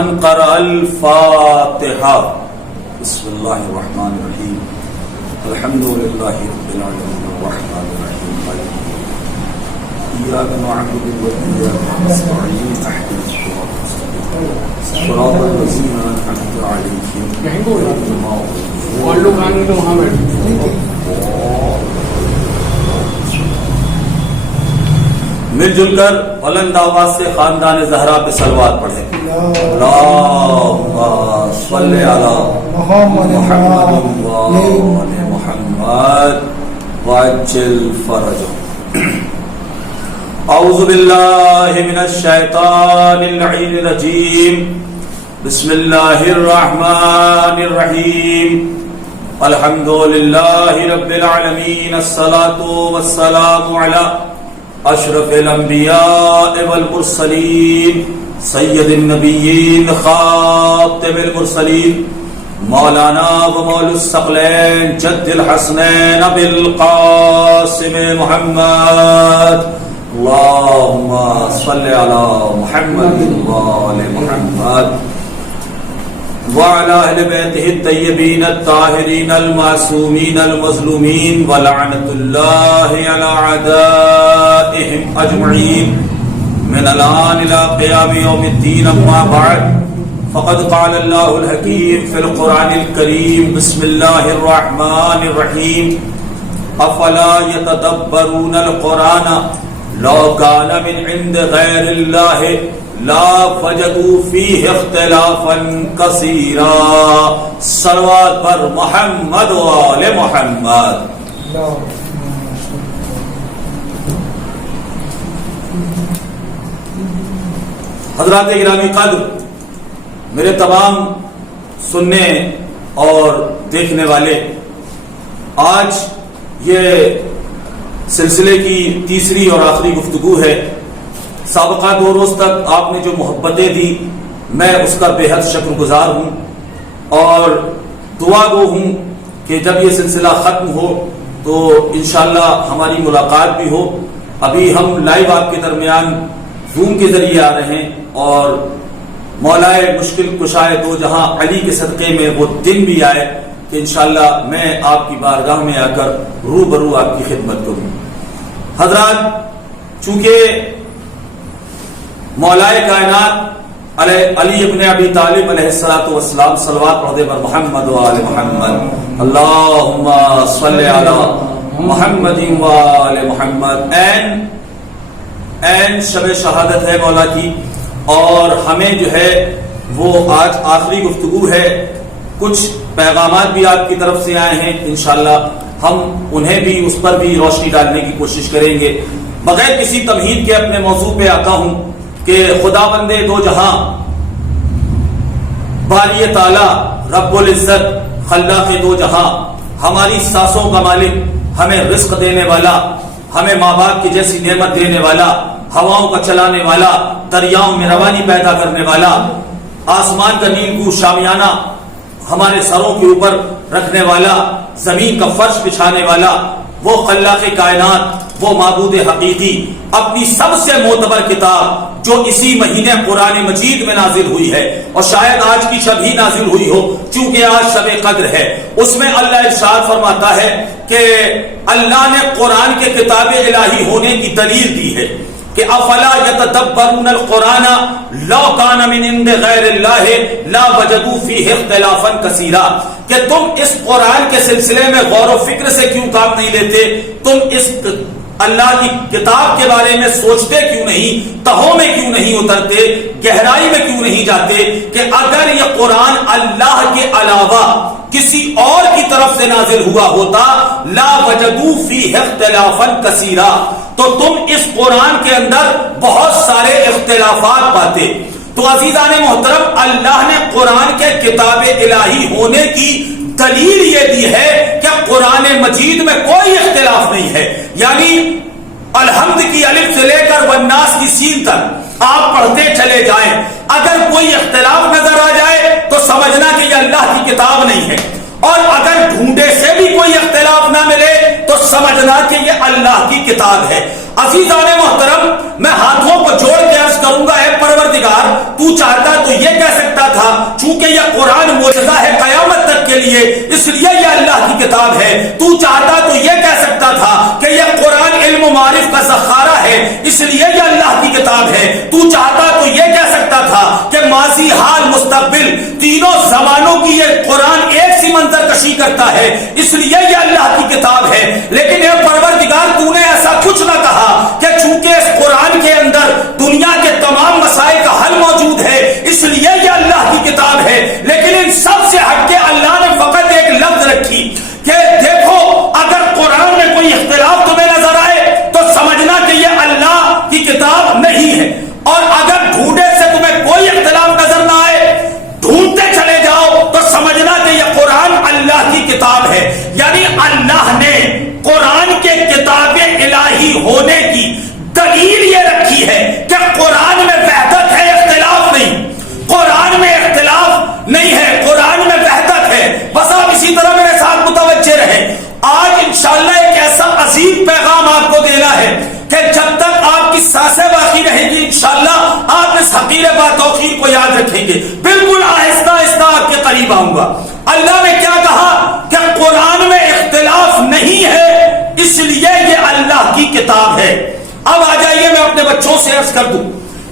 من قرأ الفاتحة بسم الله الرحمن الرحيم الحمد لله رب العالمين الرحمن الرحيم مالك يوم الدين إياك نعبد وإياك نستعين اهدنا الصراط المستقيم صراط الذين أنعمت عليهم غير المغضوب عليهم. مل جل کر بلند آواز سے خاندان زہرا پہ صلوات پڑھیں. اللہم صلی علی محمد وآل محمد وعجل فرجهم. اعوذ باللہ من الشیطان اللعین الرجیم. بسم اللہ الرحمن الرحیم. الحمد للہ رب العالمین. الصلاة والسلام علی اشرف الانبیاء والمرسلین سید النبیین خاتم المرسلین مولانا و مولا الثقلین جد الحسنین ابی القاسم محمد. اللہم صلی علی محمد وآل محمد وعلى أهل بيته الطيبين الطاهرين المعصومين المظلومين ولعنة الله على أعدائهم أجمعين من الآن إلى قيام يوم الدين. أما بعد فقد قال الله الحكيم في القرآن الكريم بسم الله الرحمن الرحيم أفلا يتدبرون القرآن لو كان من عند غير الله لا وجدوا فيه اختلافا كثيرا. صلوات پر محمد و آل محمد. حضرات گرامی قدر، میرے تمام سننے اور دیکھنے والے، آج یہ سلسلے کی تیسری اور آخری گفتگو ہے. سابقہ 2 روز تک آپ نے جو محبتیں دی میں اس کا بے حد شکر گزار ہوں اور دعا گو ہوں کہ جب یہ سلسلہ ختم ہو تو انشاءاللہ ہماری ملاقات بھی ہو. ابھی ہم لائیو آپ کے درمیان زوم کے ذریعے آ رہے ہیں اور مولائے مشکل کشائے دو جہاں علی کے صدقے میں وہ دن بھی آئے کہ انشاءاللہ میں آپ کی بارگاہ میں آ کر روبرو آپ کی خدمت کروں. حضرات، چونکہ مولائے کائنات علی ابن ابی طالب علیہ السلام صلوات پڑھتے پر محمد و آل محمد. اللہم صلی علی محمد و آل محمد. این شب شہادت ہے مولا کی اور ہمیں جو ہے وہ آج آخری گفتگو ہے. کچھ پیغامات بھی آپ کی طرف سے آئے ہیں، انشاءاللہ ہم انہیں بھی اس پر بھی روشنی ڈالنے کی کوشش کریں گے. بغیر کسی تمہید کے اپنے موضوع پہ آتا ہوں کہ خدا بندے دو جہاں باری تعالی رب العزت خلاق دو جہاں ہماری سانسوں کا مالک، ہمیں رزق دینے والا، ہمیں ماں باپ کی جیسی نعمت دینے والا، ہواؤں کا چلانے والا، دریاؤں میں روانی پیدا کرنے والا، آسمان کا نیل کو شامیانہ ہمارے سروں کے اوپر رکھنے والا، زمین کا فرش بچھانے والا، وہ خلاق کائنات، وہ معبود حقیقی اپنی سب سے معتبر کتاب جو اسی مہینے قرآن مجید میں نازل ہوئی ہے اور شاید آج کی شب ہی نازل ہوئی ہو چونکہ آج شب قدر ہے، اس میں اللہ ارشاد فرماتا ہے کہ اللہ نے قرآن کے کتاب الہی ہونے کی دلیل دی ہے کہ افلا یتدبرون القرآن لو کان من عند غیر اللہ لا وجدوا فیہ اختلافا کثیرا. کہ تم اس قرآن کے سلسلے میں غور و فکر سے کیوں کام نہیں لیتے؟ تم اس اللہ کی کتاب کے بارے میں سوچتے کیوں نہیں؟ تہوں میں کیوں نہیں اترتے؟ گہرائی میں کیوں نہیں جاتے کہ اگر یہ قرآن اللہ کے علاوہ کسی اور کی طرف سے نازل ہوا ہوتا لا وجدوا فیہ اختلافا کثیرا، تو تم اس قرآن کے اندر بہت سارے اختلافات پاتے. تو تو عزیزان محترم اللہ نے قرآن کے کتاب الہی ہونے کی دلیل یہ دی ہے کہ قرآن مجید میں کوئی اختلاف نہیں ہے. یعنی الحمد کی الف سے لے کر والناس کی سین تک آپ پڑھتے چلے جائیں, اگر کوئی اختلاف نظر آ جائے تو سمجھنا کہ یہ اللہ کی کتاب نہیں ہے, اور اگر ڈھونڈے سے بھی کوئی اختلاف نہ ملے تو سمجھنا کہ یہ اللہ کی کتاب ہے. عزیزان محترم, میں ہاتھوں کو جوڑ کے عرض کروں گا, اے پروردگار تو چاہتا تو یہ کہہ سکتا تھا چونکہ یہ قرآن معجزہ ہے قیامت تک کے لیے اس لیے یہ اللہ کی کتاب ہے. تو چاہتا تو یہ کہہ سکتا تھا کہ یہ قرآن علم و معرف کا ذخیرہ ہے اس لیے یہ اللہ کی کتاب ہے. تو چاہتا تو یہ کہہ سکتا تھا کہ ماضی حال مستقبل تینوں زمانوں کی یہ قرآن ایک سی منظر کشی کرتا ہے اس لیے یہ اللہ کی کتاب ہے. لیکن اے پروردگار تو نے ایسا کچھ نہ کہا کہ چونکہ اس قرآن کے اندر دنیا کے تمام مسائل کا حل موجود ہے اس لیے یہ اللہ کی کتاب ہے. لیکن ان سب سے ہٹ کے اللہ نے فقط ایک لفظ رکھی کہ دیکھو اگر قرآن میں کوئی اختلاف تمہیں نظر آئے تو سمجھنا کہ یہ اللہ کی کتاب نہیں ہے, اور اگر ڈھونڈے سے تمہیں کوئی اختلاف نظر نہ آئے ڈھونڈتے چلے جاؤ تو سمجھنا کہ یہ قرآن اللہ کی کتاب ہے. یعنی اللہ نے قرآن کے کتاب الہی ہونے کی دلیل یہ رکھی ہے کہ قرآن میں وحدت ہے, اختلاف نہیں. قرآن میں اختلاف نہیں ہے, قرآن میں وحدت ہے. بس آپ اسی طرح میرے ساتھ متوجہ رہیں. آج انشاءاللہ ایک ایسا عظیم پیغام آپ کو دینا ہے کہ جب تک آپ کی سانسیں باقی رہیں گی انشاءاللہ آپ اس حقیر باتوقیر کو یاد رکھیں گے. بالکل آہستہ آہستہ آپ کے قریب آؤں گا. اللہ نے کیا کہا کہ قرآن میں اختلاف نہیں ہے اس لیے یہ اللہ کی کتاب ہے. اب آ جائیے میں اپنے بچوں سے عرض کر دوں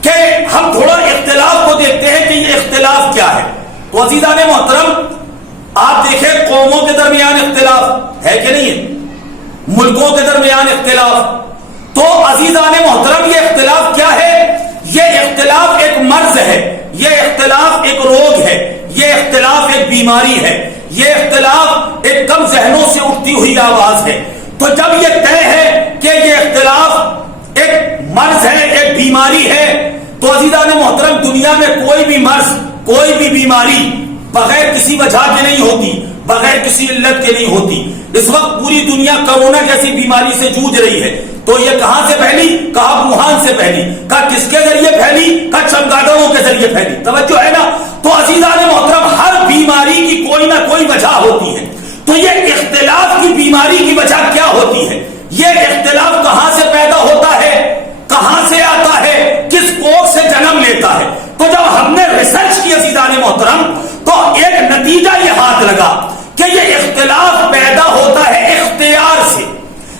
کہ ہم تھوڑا اختلاف کو دیکھتے ہیں کہ یہ اختلاف کیا ہے. تو عزیزان محترم آپ دیکھیں قوموں کے درمیان اختلاف ہے کہ نہیں ہے, ملکوں کے درمیان اختلاف. تو عزیزان محترم یہ اختلاف کیا ہے؟ یہ اختلاف ایک مرض ہے, یہ اختلاف ایک روگ ہے, یہ اختلاف ایک بیماری ہے, یہ اختلاف ایک کم ذہنوں سے اٹھتی ہوئی آواز ہے. تو جب یہ طے ہے کہ یہ اختلاف ایک مرض ہے, ایک بیماری ہے, تو عزیزان محترم دنیا میں کوئی بھی مرض کوئی بھی بیماری بغیر کسی وجہ کے نہیں ہوتی, بغیر کسی علت کے نہیں ہوتی. اس وقت پوری دنیا کورونا جیسی بیماری سے جوجھ رہی ہے. تو یہ کہاں سے پھیلی؟ کہا ووہان سے پھیلی. کہا کس کے ذریعے پھیلی؟ کہا چمگادڑوں کے ذریعے پھیلی. توجہ ہے نا. تو عزیزان محترم ہر بیماری کی کوئی نہ کوئی وجہ ہوتی ہے. تو یہ اختلاف کی بیماری کی وجہ کیا ہوتی ہے؟ یہ اختلاف کہاں سے پیدا ہوتا ہے, کہاں سے آتا ہے, کس کوکھ سے جنم لیتا ہے؟ تو جب ہم نے ریسرچ کی عزیزان محترم تو ایک نتیجہ یہ ہاتھ لگا کہ یہ اختلاف پیدا ہوتا ہے اختیار سے.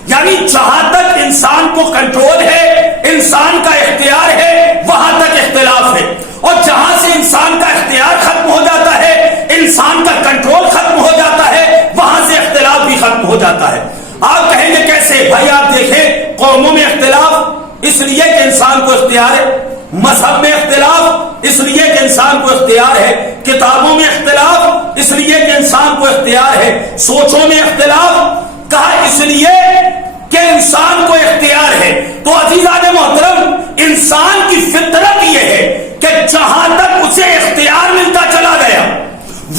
یعنی جہاں تک انسان کو کنٹرول ہے, انسان کا اختیار ہے, وہاں تک اختلاف ہے, اور جہاں سے انسان کا اختیار ختم ہو جاتا ہے, انسان کا کنٹرول ختم ہو جاتا ہے, وہاں سے اختلاف بھی ختم ہو جاتا ہے. آپ کہیں گے کیسے؟ بھائی آپ دیکھیں قوموں میں اختلاف اس لیے کہ انسان کو اختیار ہے, مذہب میں اختلاف اس لیے کہ انسان کو اختیار ہے, کتابوں میں اختلاف اس لیے کہ انسان کو اختیار ہے, سوچوں میں اختلاف کہا اس لیے کہ انسان کو اختیار ہے. تو عزیزان محترم انسان کی فطرت یہ ہے کہ جہاں تک اسے اختیار ملتا چلا گیا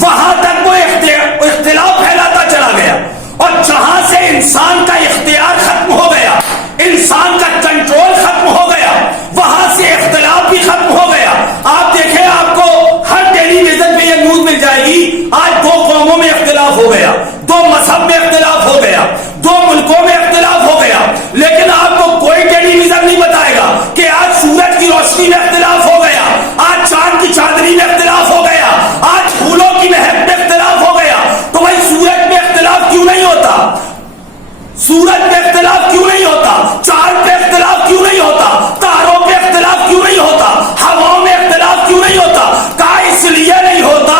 وہاں تک وہ اختلاف پھیلاتا چلا گیا, اور جہاں سے انسان کا اختیار ختم ہو گیا, انسان کا کنٹرول ختم ہو گیا, وہاں سے اختلاف بھی ختم ہو گیا. آپ دیکھیں آپ کو ہر ٹیلی ویژن پہ یہ نیوز مل جائے گی آج دو قوموں میں اختلاف ہو گیا, دو مذہب میں اختلاف ہو گیا, دو ملکوں میں اختلاف ہو گیا. لیکن آپ کو کوئی ٹیلی ویژن نہیں بتائے گا کہ آج سورج کی روشنی میں اختلاف ہو گیا, آج چاند کی چاندنی میں اختلاف ہو گیا, آج پھولوں کی مہک میں اختلاف ہو گیا. تو بھائی سورج میں اختلاف کیوں نہیں ہوتا؟ سورج پہ اختلاف کیوں نہیں ہوتا؟ چاند پہ اختلاف کیوں نہیں ہوتا؟ تاروں پہ اختلاف کیوں نہیں ہوتا؟ ہواؤں میں اختلاف کیوں نہیں ہوتا؟ کہا اس لیے نہیں ہوتا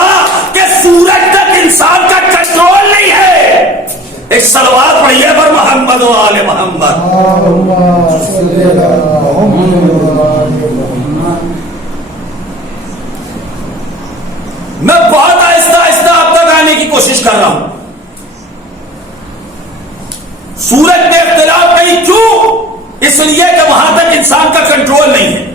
کہ سورج تک انسان کا کنٹرول نہیں ہے. ایک صلوات پڑھیے پر محمد و آل محمد. میں بہت آہستہ آہستہ آپ تک آنے کی کوشش کر رہا ہوں. سورج میں اختلاف نہیں, کیوں؟ اس لیے کہ وہاں تک انسان کا کنٹرول نہیں ہے.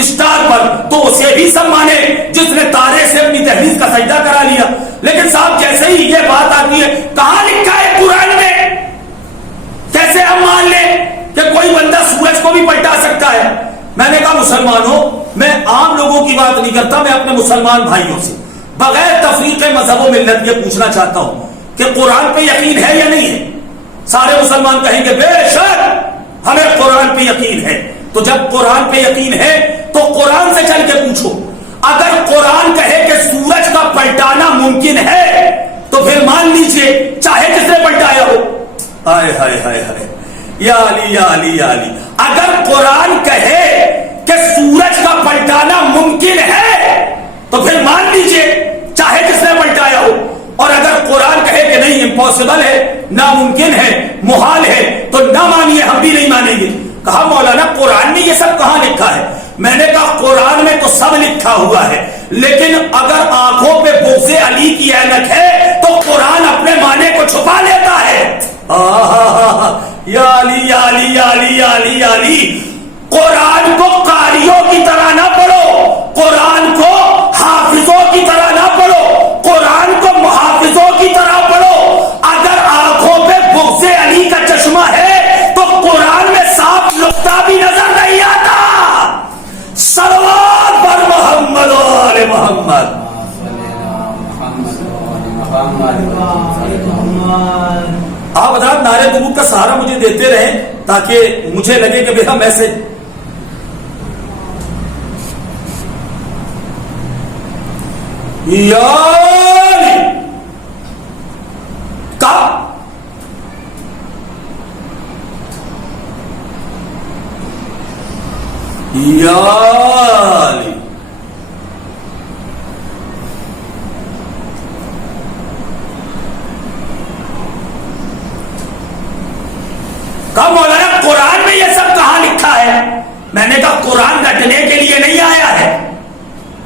اسٹار پر تو اسے بھی سب مانے جس نے تارے سے اپنی دہلیز کا سجدہ کرا لیا. لیکن صاحب جیسے ہی یہ بات آتی ہے کہاں لکھا ہے قرآن میں، کیسے ہم مان لیں کہ کوئی بندہ سورج کو بھی پلٹا سکتا ہے؟ میں نے کہا مسلمانوں، میں عام لوگوں کی بات نہیں کرتا، میں اپنے مسلمان بھائیوں سے بغیر تفریق مذہب و ملت یہ پوچھنا چاہتا ہوں کہ قرآن پہ یقین ہے یا نہیں ہے؟ سارے مسلمان کہیں گے بے شک ہمیں قرآن پہ یقین ہے. تو جب قرآن پہ یقین ہے تو قرآن سے چل کے پوچھو. اگر قرآن کہے کہ سورج کا پلٹانا ممکن ہے تو پھر مان لیجئے چاہے جس نے پلٹایا ہو. ہائے ہائے ہائے ہائے، یا علی یا علی یا علی. اگر قرآن کہے کہ سورج کا پلٹانا ممکن ہے تو پھر مان لیجئے چاہے جس نے پلٹایا ہو. اور اگر قرآن کہے کہ نہیں امپاسبل ہے، ناممکن ہے، محال ہے، تو نہ مانیے، ہم بھی نہیں مانیں گے. کہا مولانا قرآن میں یہ سب کہاں لکھا ہے؟ میں نے کہا قرآن میں تو سب لکھا ہوا ہے، لیکن اگر آنکھوں پہ بغض علی کی اینک ہے تو قرآن اپنے معنی کو چھپا لیتا ہے. یا علی یا علی یا علی یا علی یا علی. قرآن کو قاریوں کی طرح نہ پڑھو، قرآن کو حافظوں کی طرح نہ پڑھو، قرآن کو محافظوں کی طرح پڑھو. اگر آنکھوں پہ بغض علی کا چشمہ ہے تو قرآن میں صاف نقطہ بھی نظر نہیں آتا. صلوات پر محمد و آل محمد. آپ حضرات نعرے درود کا سہارا مجھے دیتے رہیں تاکہ مجھے لگے کہ میرا میسج یا مولانا قرآن میں یہ سب کہاں لکھا ہے؟ میں نے کہا قرآن رٹنے کے لیے نہیں آیا ہے،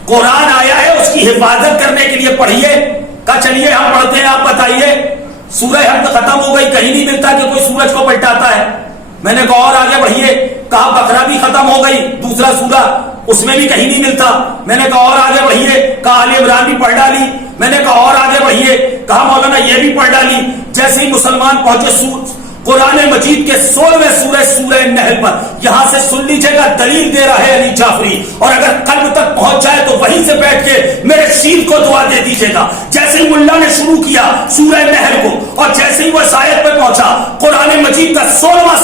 قرآن آیا ہے اس کی حفاظت کرنے کے لیے. پڑھیے. کہا چلیے ہم پڑھتے ہیں، آپ بتائیے. سورہ حمد ختم ہو گئی، کہیں نہیں ملتا کہ کوئی سورج کو پلٹاتا ہے. میں نے کہا اور آگے بڑھیے. کہا بقرہ بھی ختم ہو گئی، دوسرا سورہ، اس میں بھی کہیں نہیں ملتا. میں نے کہا اور آگے بڑھیے. کہا آل عمران بھی پڑھ ڈالی. میں نے کہا اور آگے بڑھیے. کہا مولانا یہ بھی پڑھ ڈالی. جیسے ہی مسلمان پہنچے قرآن مجید کے 16ویں سورہ النحل پر، یہاں سے سن لیجیے گا دلیل دے رہا ہے علی جعفری، اور اگر قلب تک پہنچ جائے تو وہیں سے بیٹھ کے میرے شیر کو دعا دے دیجیے گا. جیسے ہی ملا نے شروع کیا سورہ النحل کو، اور جیسے ہی وہ اس آیت پہ پہنچا قرآن مجید کا 16واں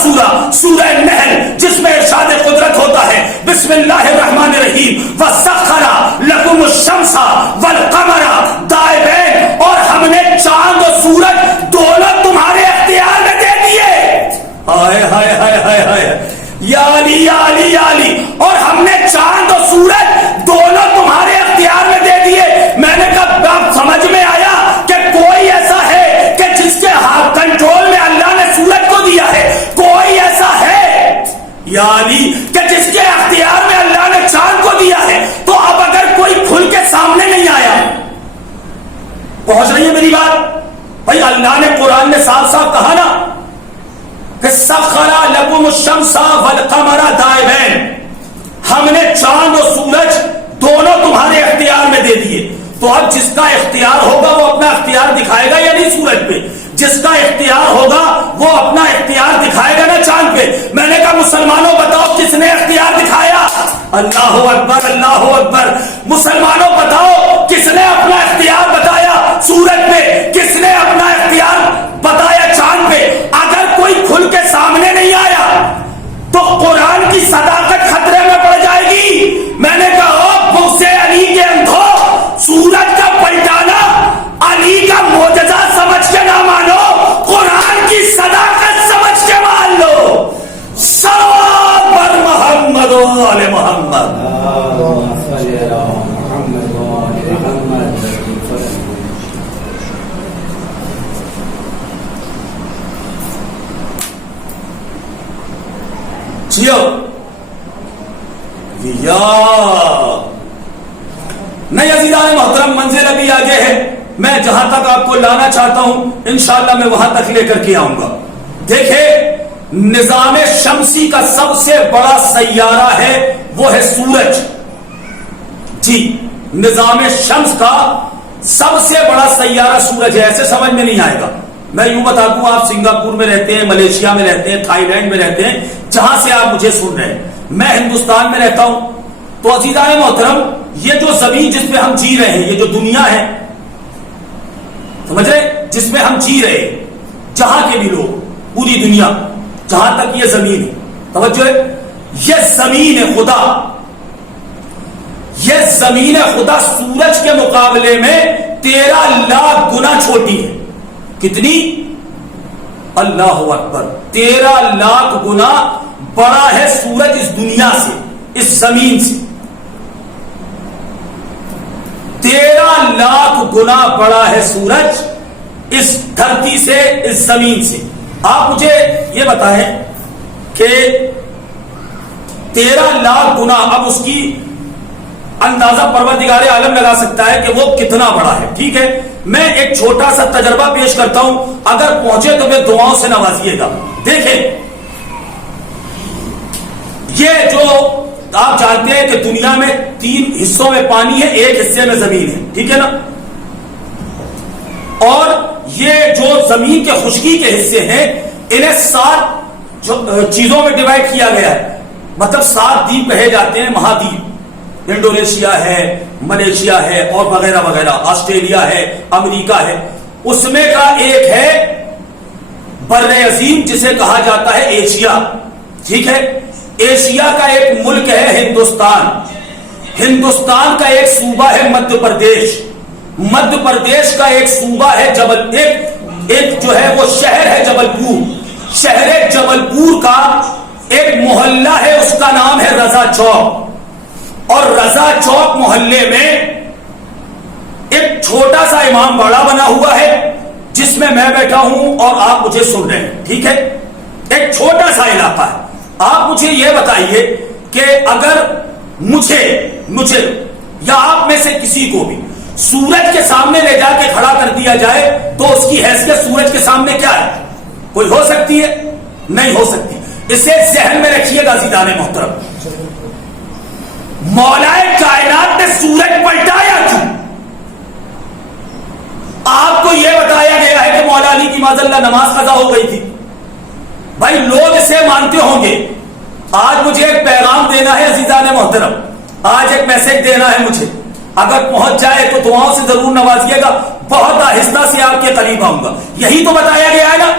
سورہ النحل، جس میں ارشاد قدرت ہوتا ہے بسم اللہ الرحمن الرحیم وسخر لکم الشمس والقمر دائبین، اور ہم نے چاند اور سورج دونوں تمہارے اختیار میں دے دیے. ہائے ہائے ہائے ہائے ہائے، یا علی یا علی یا علی. اور ہم نے چاند اور سورج دونوں تمہارے اختیار میں دے دیے. میں نے کہا اب سمجھ میں آیا کہ کوئی ایسا ہے کہ جس کے کنٹرول میں اللہ نے سورج کو دیا ہے؟ کوئی ایسا ہے یا علی کہ جس کے اختیار میں اللہ نے چاند کو دیا ہے؟ تو اب اگر کوئی کھل کے سامنے نہیں آیا، پہنچ رہی ہے میری بات؟ بھائی اللہ نے قرآن میں صاف صاف کہا نا کہ سخر لکم الشمس والقمر دائبین، ہم نے چاند اور سورج دونوں تمہارے اختیار میں دے دیے. تو اب جس کا اختیار ہوگا وہ اپنا اختیار دکھائے گا یا نہیں سورج پہ؟ جس کا اختیار ہوگا وہ اپنا اختیار دکھائے گا نا چاند پہ. میں نے کہا مسلمانوں بتاؤ کس نے اختیار دکھایا؟ اللہ اکبر اللہ اکبر. مسلمانوں بتاؤ کس نے اپنا اختیار بتایا سورج پہ؟ کس نے اپنا اختیار بتایا چاند پہ؟ اگر کوئی کھل کے سامنے نہیں آیا تو قرآن کی صداقت خطرے میں پڑ جائے گی. میں نے کہا بغض علی کے اندھو، سورج کا پلٹانا علی کا معجزہ سمجھ کے نہ مانو، قرآن کی صداقت سمجھ کے مان لو. صلوات پر محمد و آل محمد. نہیں عزیزان محترم، منزل ابھی آگے ہے. میں جہاں تک آپ کو لانا چاہتا ہوں انشاءاللہ میں وہاں تک لے کر کے آؤں گا. دیکھیں نظام شمسی کا سب سے بڑا سیارہ ہے وہ ہے سورج. جی نظام شمس کا سب سے بڑا سیارہ سورج ہے. ایسے سمجھ میں نہیں آئے گا. میں یوں بتا دوں آپ سنگاپور میں رہتے ہیں, ملیشیا میں رہتے ہیں, تھائی لینڈ میں رہتے ہیں, جہاں سے آپ مجھے سن رہے ہیں, میں ہندوستان میں رہتا ہوں. تو عزیزان محترم یہ جو زمین جس پہ ہم جی رہے ہیں, یہ جو دنیا ہے سمجھ رہے جس میں ہم جی رہے ہیں, جہاں کے بھی لوگ, پوری دنیا جہاں تک یہ زمین ہے, توجہ ہے, یہ زمین خدا, یہ زمین خدا سورج کے مقابلے میں 13 لاکھ گنا چھوٹی ہے. کتنی؟ اللہ اکبر, 13 لاکھ گنا بڑا ہے سورج اس دنیا سے, اس زمین سے. 13 لاکھ گنا بڑا ہے سورج اس دھرتی سے, اس زمین سے. آپ مجھے یہ بتائیں کہ 13 لاکھ گنا, اب اس کی اندازہ پروردگار عالم لگا سکتا ہے کہ وہ کتنا بڑا ہے. ٹھیک ہے, میں ایک چھوٹا سا تجربہ پیش کرتا ہوں, اگر پہنچے تو میں دعاؤں سے نوازیے گا. دیکھیں یہ جو آپ جانتے ہیں کہ دنیا میں 3 حصوں میں پانی ہے, 1 حصے میں زمین ہے. ٹھیک ہے نا, اور یہ جو زمین کے خشکی کے حصے ہیں انہیں 7 چیزوں میں ڈیوائڈ کیا گیا ہے. مطلب 7 دیپ کہے جاتے ہیں, مہادیپ. انڈونیشیا ہے, ملیشیا ہے, اور وغیرہ وغیرہ, آسٹریلیا ہے, امریکہ ہے. اس میں کا ایک ہے بر عظیم جسے کہا جاتا ہے ایشیا. ٹھیک ہے, ایشیا کا ایک ملک ہے ہندوستان. ہندوستان کا ایک صوبہ ہے مدھیہ پردیش. مدھیہ پردیش کا ایک صوبہ ہے ایک جو ہے وہ شہر ہے جبل پور. شہر جبل پور کا ایک محلہ ہے, اس کا نام ہے رضا چوک. اور رضا چوک محلے میں ایک چھوٹا سا امام باڑہ بنا ہوا ہے جس میں بیٹھا ہوں اور آپ مجھے سن رہے ہیں. ٹھیک ہے, ایک چھوٹا سا علاقہ ہے. آپ مجھے یہ بتائیے کہ اگر مجھے یا آپ میں سے کسی کو بھی سورج کے سامنے لے جا کے کھڑا کر دیا جائے تو اس کی حیثیت سورج کے سامنے کیا ہے؟ کوئی ہو سکتی ہے؟ نہیں ہو سکتی. اسے ذہن میں رکھیے گا عزیزان محترم. مولا کائنات نے سورج پلٹایا کیوں؟ آپ کو یہ بتایا گیا ہے کہ مولا علی کی معذاللہ نماز قضا ہو گئی تھی. بھائی لوگ اسے مانتے ہوں گے. آج مجھے ایک پیغام دینا ہے عزیزان محترم, آج ایک میسج دینا ہے مجھے. اگر پہنچ جائے تو دعاؤں سے ضرور نوازیے گا. بہت آہستہ سے آپ کے قریب آؤں گا. یہی تو بتایا گیا ہے نا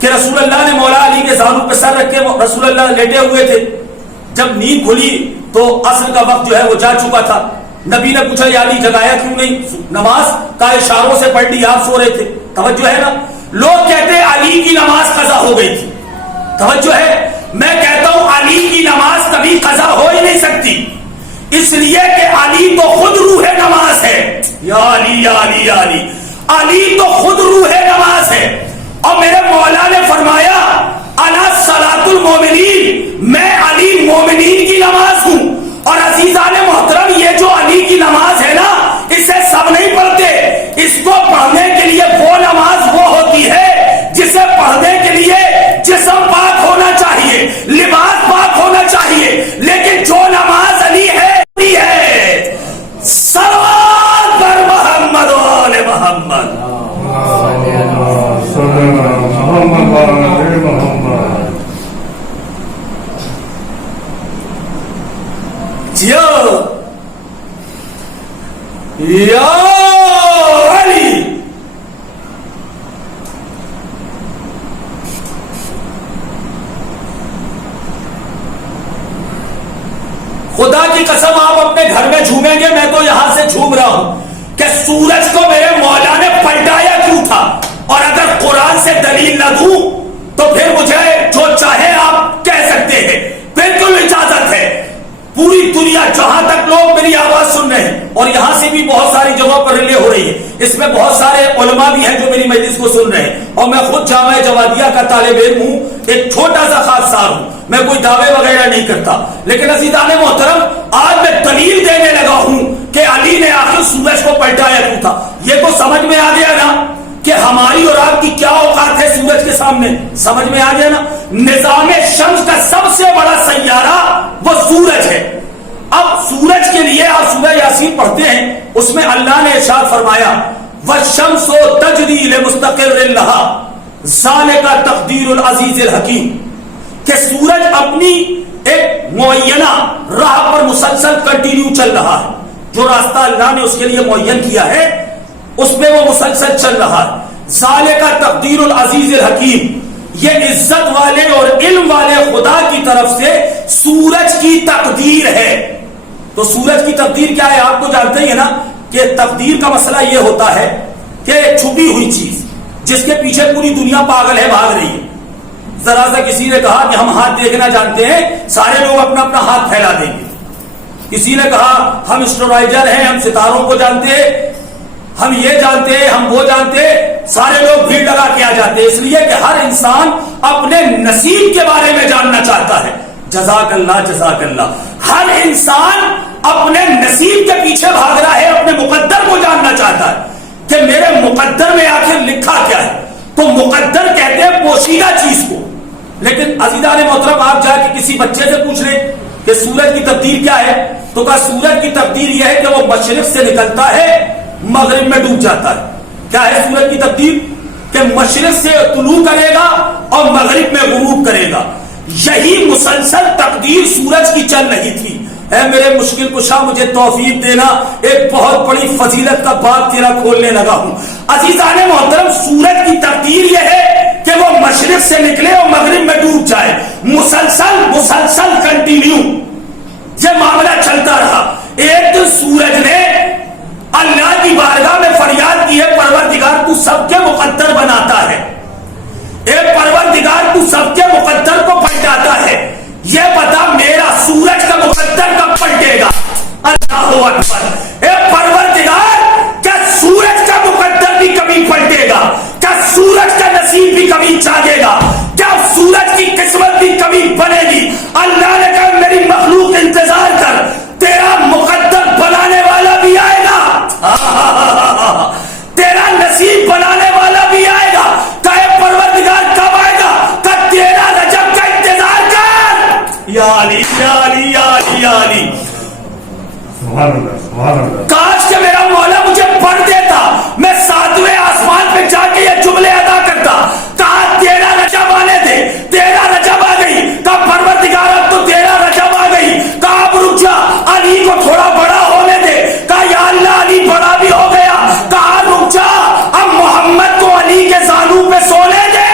کہ رسول اللہ نے مولا علی کے زانو پہ سر رکھ کے رسول اللہ لیٹے ہوئے تھے. جب نیند کھلی تو عصر کا وقت جو ہے وہ جا چکا تھا. نبی نے پوچھا یا علی جگایا کیوں نہیں؟ نماز کا اشاروں سے پڑھ لی, آپ سو رہے تھے. توجہ ہے نا. لوگ کہتے ہیں علی کی نماز قضا ہو گئی تھی. توجہ ہے, میں کہتا ہوں علی کی نماز کبھی قضا ہو ہی نہیں سکتی, اس لیے کہ علی تو خود روح نماز ہے. یا علی یا علی یا علی, علی تو خود روح نماز ہے. اور میرے مولا نے فرمایا انا صلاۃ المومنین, میں علی مومنین کی نماز ہوں. اور عزیزان محترم یہ جو علی کی نماز ہے نا, اسے سب نہیں پڑھتے. اس کو پڑھنے کے لیے وہ نماز وہ ہوتی ہے جسے پڑھنے کے لیے جسم پاک ہونا چاہیے, لباس پاک ہونا چاہیے. لیکن جو نماز علی ہے صلوات پر محمد و آل محمد. یا علی, خدا کی قسم آپ اپنے گھر میں جھومیں گے, میں تو یہاں سے جھوم رہا ہوں کہ سورج کو میرے مولا نے پلٹایا کیوں تھا. اور اگر قرآن سے دلیل نہ دوں تو پھر مجھے جو چاہے آپ کہہ سکتے ہیں, بالکل اجازت ہے. پوری دنیا جہاں تک لوگ میری آواز سن رہے ہیں, اور یہاں سے بھی بہت ساری جگہوں پر ریلے ہو رہی ہے, اس میں بہت سارے علماء بھی ہیں جو میری مجلس کو سن رہے ہیں, اور میں خود جامعہ جوادیہ کا طالب علم ہوں, ایک چھوٹا سا خاصار ہوں, میں کوئی دعوے وغیرہ نہیں کرتا. لیکن عزیزان محترم آج میں دلیل دینے لگا ہوں کہ علی نے آخر سورج کو پلٹایا کیوں تھا. یہ تو سمجھ میں آ گیا نا کہ ہماری اور آپ کی کیا اوقات ہے سورج کے سامنے. سمجھ میں آ گیا نا. نظام شمس کا سب سے بڑا سیارہ سورج ہے. اب سورج کے لیے آپ سورہ یاسین پڑھتے ہیں, اس میں اللہ نے ارشاد فرمایا وَالشَّمْسُ تَجْرِي لِمُسْتَقِرٍّ لَهَا ذَلِكَ تَقْدِيرُ الْعَزِيزِ الْحَكِيمِ, کہ سورج اپنی ایک معینہ راہ پر مسلسل کنٹینیو چل رہا ہے. جو راستہ اللہ نے اس کے لیے معین کیا ہے اس میں وہ مسلسل چل رہا ہے. ذَلِكَ تَقْدِيرُ الْعَزِيزِ الْحَكِيمِ, یہ عزت والے اور علم والے خدا کی طرف سے سورج کی تقدیر ہے. تو سورج کی تقدیر کیا ہے آپ تو جانتے ہی ہیں نا, کہ تقدیر کا مسئلہ یہ ہوتا ہے کہ چھپی ہوئی چیز جس کے پیچھے پوری دنیا پاگل ہے, بھاگ رہی ہے. ذرا سا کسی نے کہا کہ ہم ہاتھ دیکھنا جانتے ہیں, سارے لوگ اپنا اپنا ہاتھ پھیلا دیں گے. کسی نے کہا ہم اسٹرائجر ہیں, ہم ستاروں کو جانتے ہیں, ہم یہ جانتے ہیں, ہم وہ جانتے ہیں, سارے لوگ بھیڑ لگا کے آ جاتے ہیں. اس لیے کہ ہر انسان اپنے نصیب کے بارے میں جاننا چاہتا ہے. جزاک اللہ جزاک اللہ. ہر انسان اپنے نصیب کے پیچھے بھاگ رہا ہے, اپنے مقدر کو جاننا چاہتا ہے کہ میرے مقدر میں آخر لکھا کیا ہے. تو مقدر کہتے ہیں پوشیدہ چیز کو. لیکن عزیزان محترم, آپ جا کے کسی بچے سے پوچھ لیں کہ سورج کی تقدیر کیا ہے, تو کہا سورج کی تقدیر یہ ہے کہ وہ مشرق سے نکلتا ہے مغرب میں ڈوب جاتا ہے. کیا ہے سورج کی تقدیر؟ کہ مشرق سے طلوع کرے گا اور مغرب میں غروب کرے گا. یہی مسلسل تقدیر سورج کی چل رہی تھی. اے میرے مشکل کشا مجھے توفیق دینا, ایک بہت بڑی فضیلت کا باب تیرا کھولنے لگا ہوں. عزیزان محترم, سورج کی تقدیر یہ ہے کہ وہ مشرق سے نکلے اور مغرب میں ڈوب جائے. مسلسل کنٹینیو یہ معاملہ چلتا رہا. ایک دن سورج نے اللہ کی بارگاہ میں فریاد کی ہے, پروردگار تو سب کے مقدر بناتا ہے, اے پروردگار تو سب کے مقدر کو پلٹاتا ہے, یہ بتا میرا سورج کا مقدر کب پلٹے گا. اللہ اکبر. اے پروردگار, کیا سورج کا مقدر بھی کبھی پلٹے گا؟ کیا سورج کا نصیب بھی کبھی جاگے گا؟ کیا سورج کی قسمت بھی کبھی بنے گی؟ اللہ نے کہا میری مخلوق انتظار کر, تیرا مقدر بنانے والا بھی آئے گا, تیرا نصیب بنانے والا بھی آئے گا. کہے پروردگار کب آئے گا؟ کہ تیرا رجب کا انتظار کر. یا علی یا علی یا علی یا علی. سبحان اللہ سبحان اللہ. کاش کہ میرا مولا مجھے پڑھ دیتا, میں 7ویں آسمان پہ جا کے یہ جملے ادا کرتا. کہا تیرا رجب آنے دے, تیرا رجب آ گئی. کہا پروردگار اب تو تیرا رجب آ گئی. کہا اب رک جا, علی کو تھوڑا بڑا ہونے دے. کہا یا اللہ علی بڑا بھی ہو گیا. کہا رک جا, اب محمد کو علی کے زانو پہ سونے دے.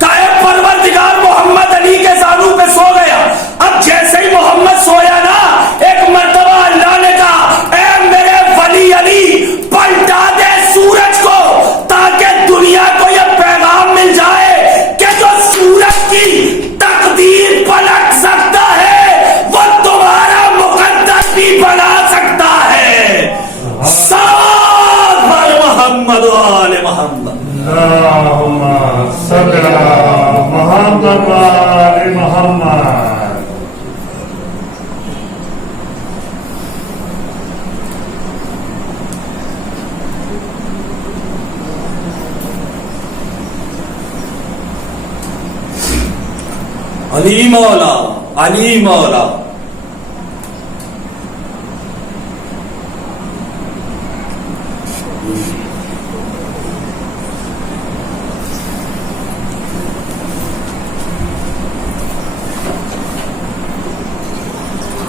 کہا پروردگار محمد علی کے زانو پہ سو گیا. اب جیسے ہی محمد سویا نا, ایک مرتبہ اللہ نے کہا اے میرے ولی علی پلٹا دے سورج کو, تاکہ دنیا کو یہ پیغام مل جائے کہ جو سورج کی تقدیر پلٹ سکتا ہے وہ تمہارا مقدر بھی بنا سکتا ہے. صلوات بر محمد و آل محمد. اللہم صلی علی محمد و آل محمد. علی مولا علی مولا.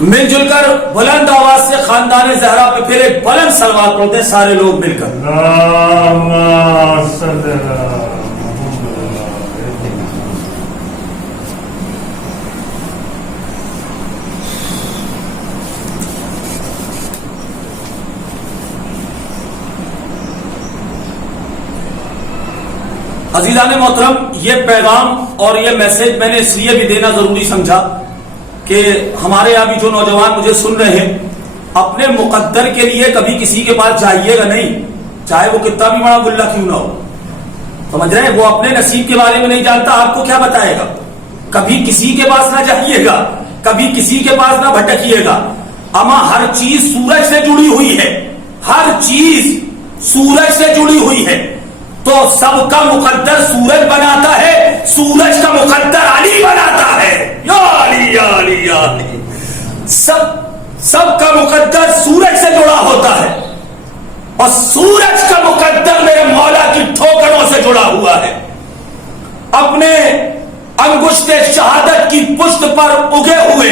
مل جل کر بلند آواز سے خاندان زہرا پہ پھر ایک بلند سلوات پڑھتے ہیں سارے لوگ مل کر. اللہم صلی علی عزیزان محترم, یہ پیغام اور یہ میسج میں نے اس لیے بھی دینا ضروری سمجھا کہ ہمارے یہاں بھی جو نوجوان مجھے سن رہے ہیں, اپنے مقدر کے لیے کبھی کسی کے پاس جائیے گا نہیں, چاہے وہ کتنا بھی بڑا گلہ کیوں نہ ہو. سمجھ رہے ہیں, وہ اپنے نصیب کے بارے میں نہیں جانتا, آپ کو کیا بتائے گا. کبھی کسی کے پاس نہ جائیے گا, کبھی کسی کے پاس نہ بھٹکیے گا. اما ہر چیز سورج سے جڑی ہوئی ہے, ہر چیز سورج سے جڑی ہوئی ہے. تو سب کا مقدر سورج بناتا ہے, سورج کا مقدر علی بناتا ہے. یا علی یا ہوتا ہے اور سورج کا مقدر میرے مولا کی ٹھوکروں سے جڑا ہوا ہے. اپنے انگشت شہادت کی پشت پر اگے ہوئے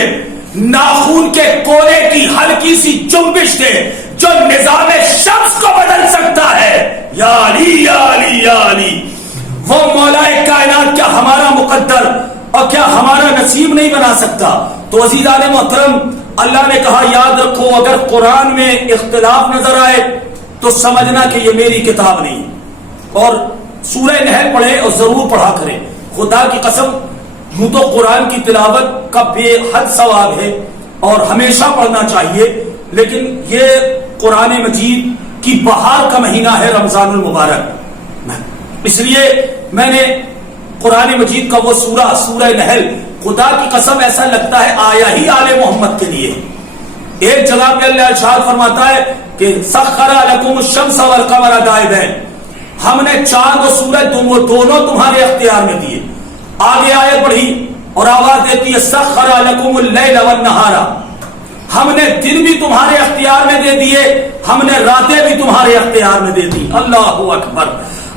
ناخون کے کونے کی ہلکی سی جنبش سے جو نظام شمس کو بدل سکتا ہے. یا علی یا علی یا علی. وہ مولا کائنات کیا ہمارا مقدر اور کیا ہمارا نصیب نہیں بنا سکتا؟ تو عزیزان محترم، اللہ نے کہا یاد رکھو اگر قرآن میں اختلاف نظر آئے تو سمجھنا کہ یہ میری کتاب نہیں. اور سورہ نحل پڑھیں اور ضرور پڑھا کریں. خدا کی قسم یوں تو قرآن کی تلاوت کا بے حد ثواب ہے اور ہمیشہ پڑھنا چاہیے، لیکن یہ قرآن مجید کی بہار کا مہینہ ہے رمضان المبارک، اس لیے میں نے قرآن مجید کا وہ سورہ نحل خدا کی قسم ایسا لگتا ہے آیا ہی آل محمد کے لیے. ایک جگہ پہ اللہ ارشاد فرماتا ہے کہ سخر لکم الشمس والقمر دائبین، ہم نے چاند و سورج دونوں تمہارے اختیار میں دیے. آگے آیت پڑھی اور آواز دیتی ہے سخر لکم اللیل والنہار، ہم نے دن بھی تمہارے اختیار میں دے دیے، ہم نے راتیں بھی تمہارے اختیار میں دے دی. اللہ اکبر.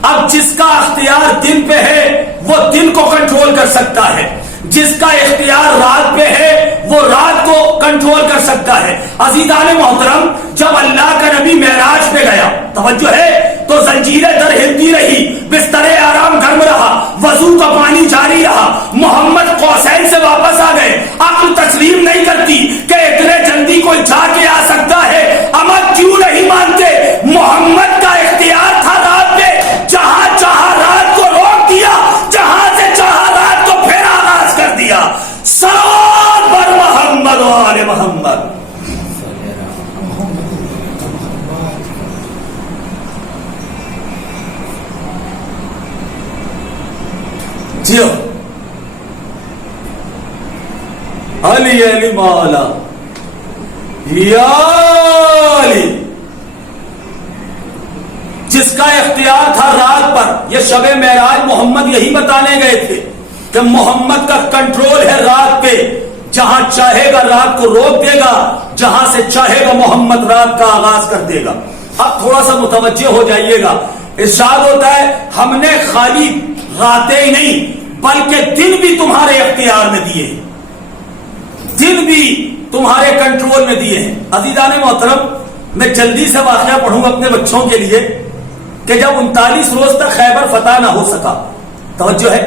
اب جس کا اختیار دن پہ ہے وہ دن کو کنٹرول کر سکتا ہے، جس کا اختیار رات پہ ہے وہ رات کو کنٹرول کر سکتا ہے. عزیزان محترم، جب اللہ کا نبی معراج پہ گیا، توجہ ہے، تو زنجیریں در ہلتی رہی، بستر آرام گرم رہا، وضو کا پانی جاری رہا. محمد قوسین سے واپس آ گئے. عقل تسلیم نہیں کرتی کہ اتنے جلدی کوئی جا کے آ سکتا ہے. امر کیوں نہیں مانتے؟ محمد کا اختیار تھا رات پہ، جہاں چاہا رات کو روک دیا، جہاں سے چاہا رات کو پھر آغاز کر دیا. صلوات بر محمد و آل محمد. جیو علی علی مولا یا علی. جس کا اختیار تھا رات پر، یہ شب معراج محمد یہی بتانے گئے تھے کہ محمد کا کنٹرول ہے رات پہ، جہاں چاہے گا رات کو روک دے گا، جہاں سے چاہے گا محمد رات کا آغاز کر دے گا. اب تھوڑا سا متوجہ ہو جائیے گا. ارشاد ہوتا ہے ہم نے خالی راتیں ہی نہیں بلکہ دن بھی تمہارے اختیار میں دیے، دن بھی تمہارے کنٹرول میں دیے ہیں. عزیزان محترم، میں جلدی سے واقعہ پڑھوں اپنے بچوں کے لیے کہ جب 39 روز تک خیبر فتح نہ ہو سکا. توجہ ہے،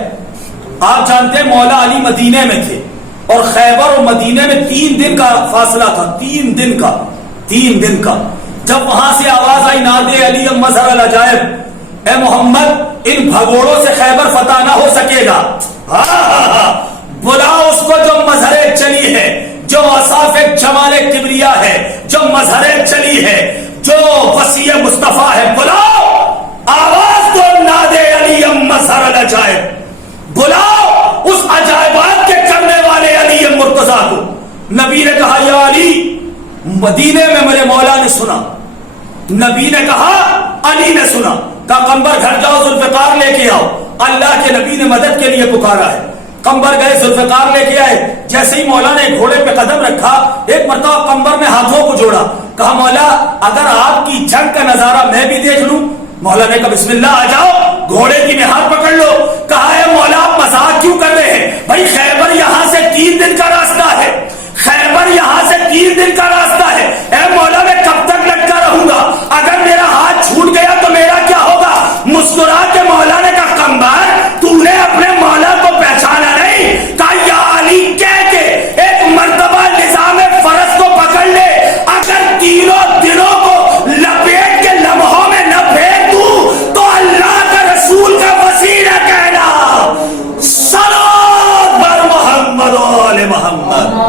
آپ جانتے ہیں مولا علی مدینے میں تھے اور خیبر اور مدینے میں 3 دن کا فاصلہ تھا، 3 دن کا. جب وہاں سے آواز آئی نادے علی مظہر العجائب، اے محمد ان بھگوڑوں سے خیبر فتح نہ ہو سکے گا. بلاؤ اس کو جو مظہر چلی ہے، جو اصاف جمال کبریا ہے، جو مظہر چلی ہے، جو وسیع مصطفیٰ ہے. بلاؤ، آواز دو نادے علی مظہر العجائب، بلاؤ اس عجائبات کے کرنے والے علی مرتضیٰ کو. نبی نے کہا یا علی، مدینے میں میرے مولا نے سنا. نبی نے کہا، علی نے سنا. کہا قمبر گھر جاؤ، ذوالفقار لے کے آؤ. اللہ کے نبی نے مدد کے لیے پکارا ہے. قمبر گئے، ذوالفقار لے کے آئے. جیسے ہی مولا نے گھوڑے پہ قدم رکھا، ایک مرتبہ قمبر نے ہاتھوں کو جوڑا. کہا مولا اگر آپ کی جنگ کا نظارہ میں بھی دیکھ لوں. مولا نے کہا بسم اللہ، آ جاؤ، گھوڑے کی نہاد پکڑ لو. کہا ہے مولا آپ مذاق کیوں کر رہے ہیں؟ بھائی خیبر یہاں سے 3 دن کا راستہ ہے، خیبر یہاں سے 3 دن کا راستہ ہے. اے مولا میں کب تک لٹکا رہوں گا؟ اگر میرا ہاتھ چھوٹ گیا تو میرا کیا ہوگا؟ مسکرا کے مولا نے کہا قمبر تو نے اپنے مولا کو پہچانا نہیں؟ کہا یا علی کہہ کے ایک مرتبہ نظام فرض کو پکڑ لے. اگر تینوں دنوں کو لپیٹ کے لمحوں میں نہ پھینک دوں تو اللہ کا رسول کا وسیلہ کہنا. صلوات بر محمد و آل محمد.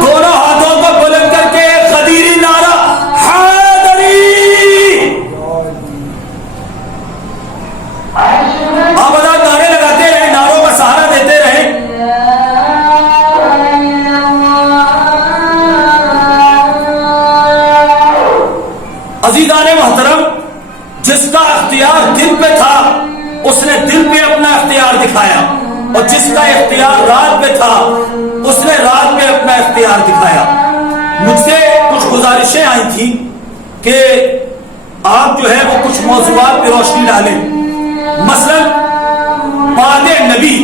دونوں ہاتھوں کو بلند کر کے قدیری نعرہ حیدری عزیزان محترم، جس کا اختیار دل پہ تھا اس نے دل پہ اپنا اختیار دکھایا، اور جس کا اختیار رات پہ تھا اس نے رات پہ اپنا اختیار دکھایا۔ مجھ سے کچھ گزارشیں آئی تھیں کہ آپ جو ہے وہ کچھ موضوعات پہ روشنی ڈالیں، مثلا بعد نبی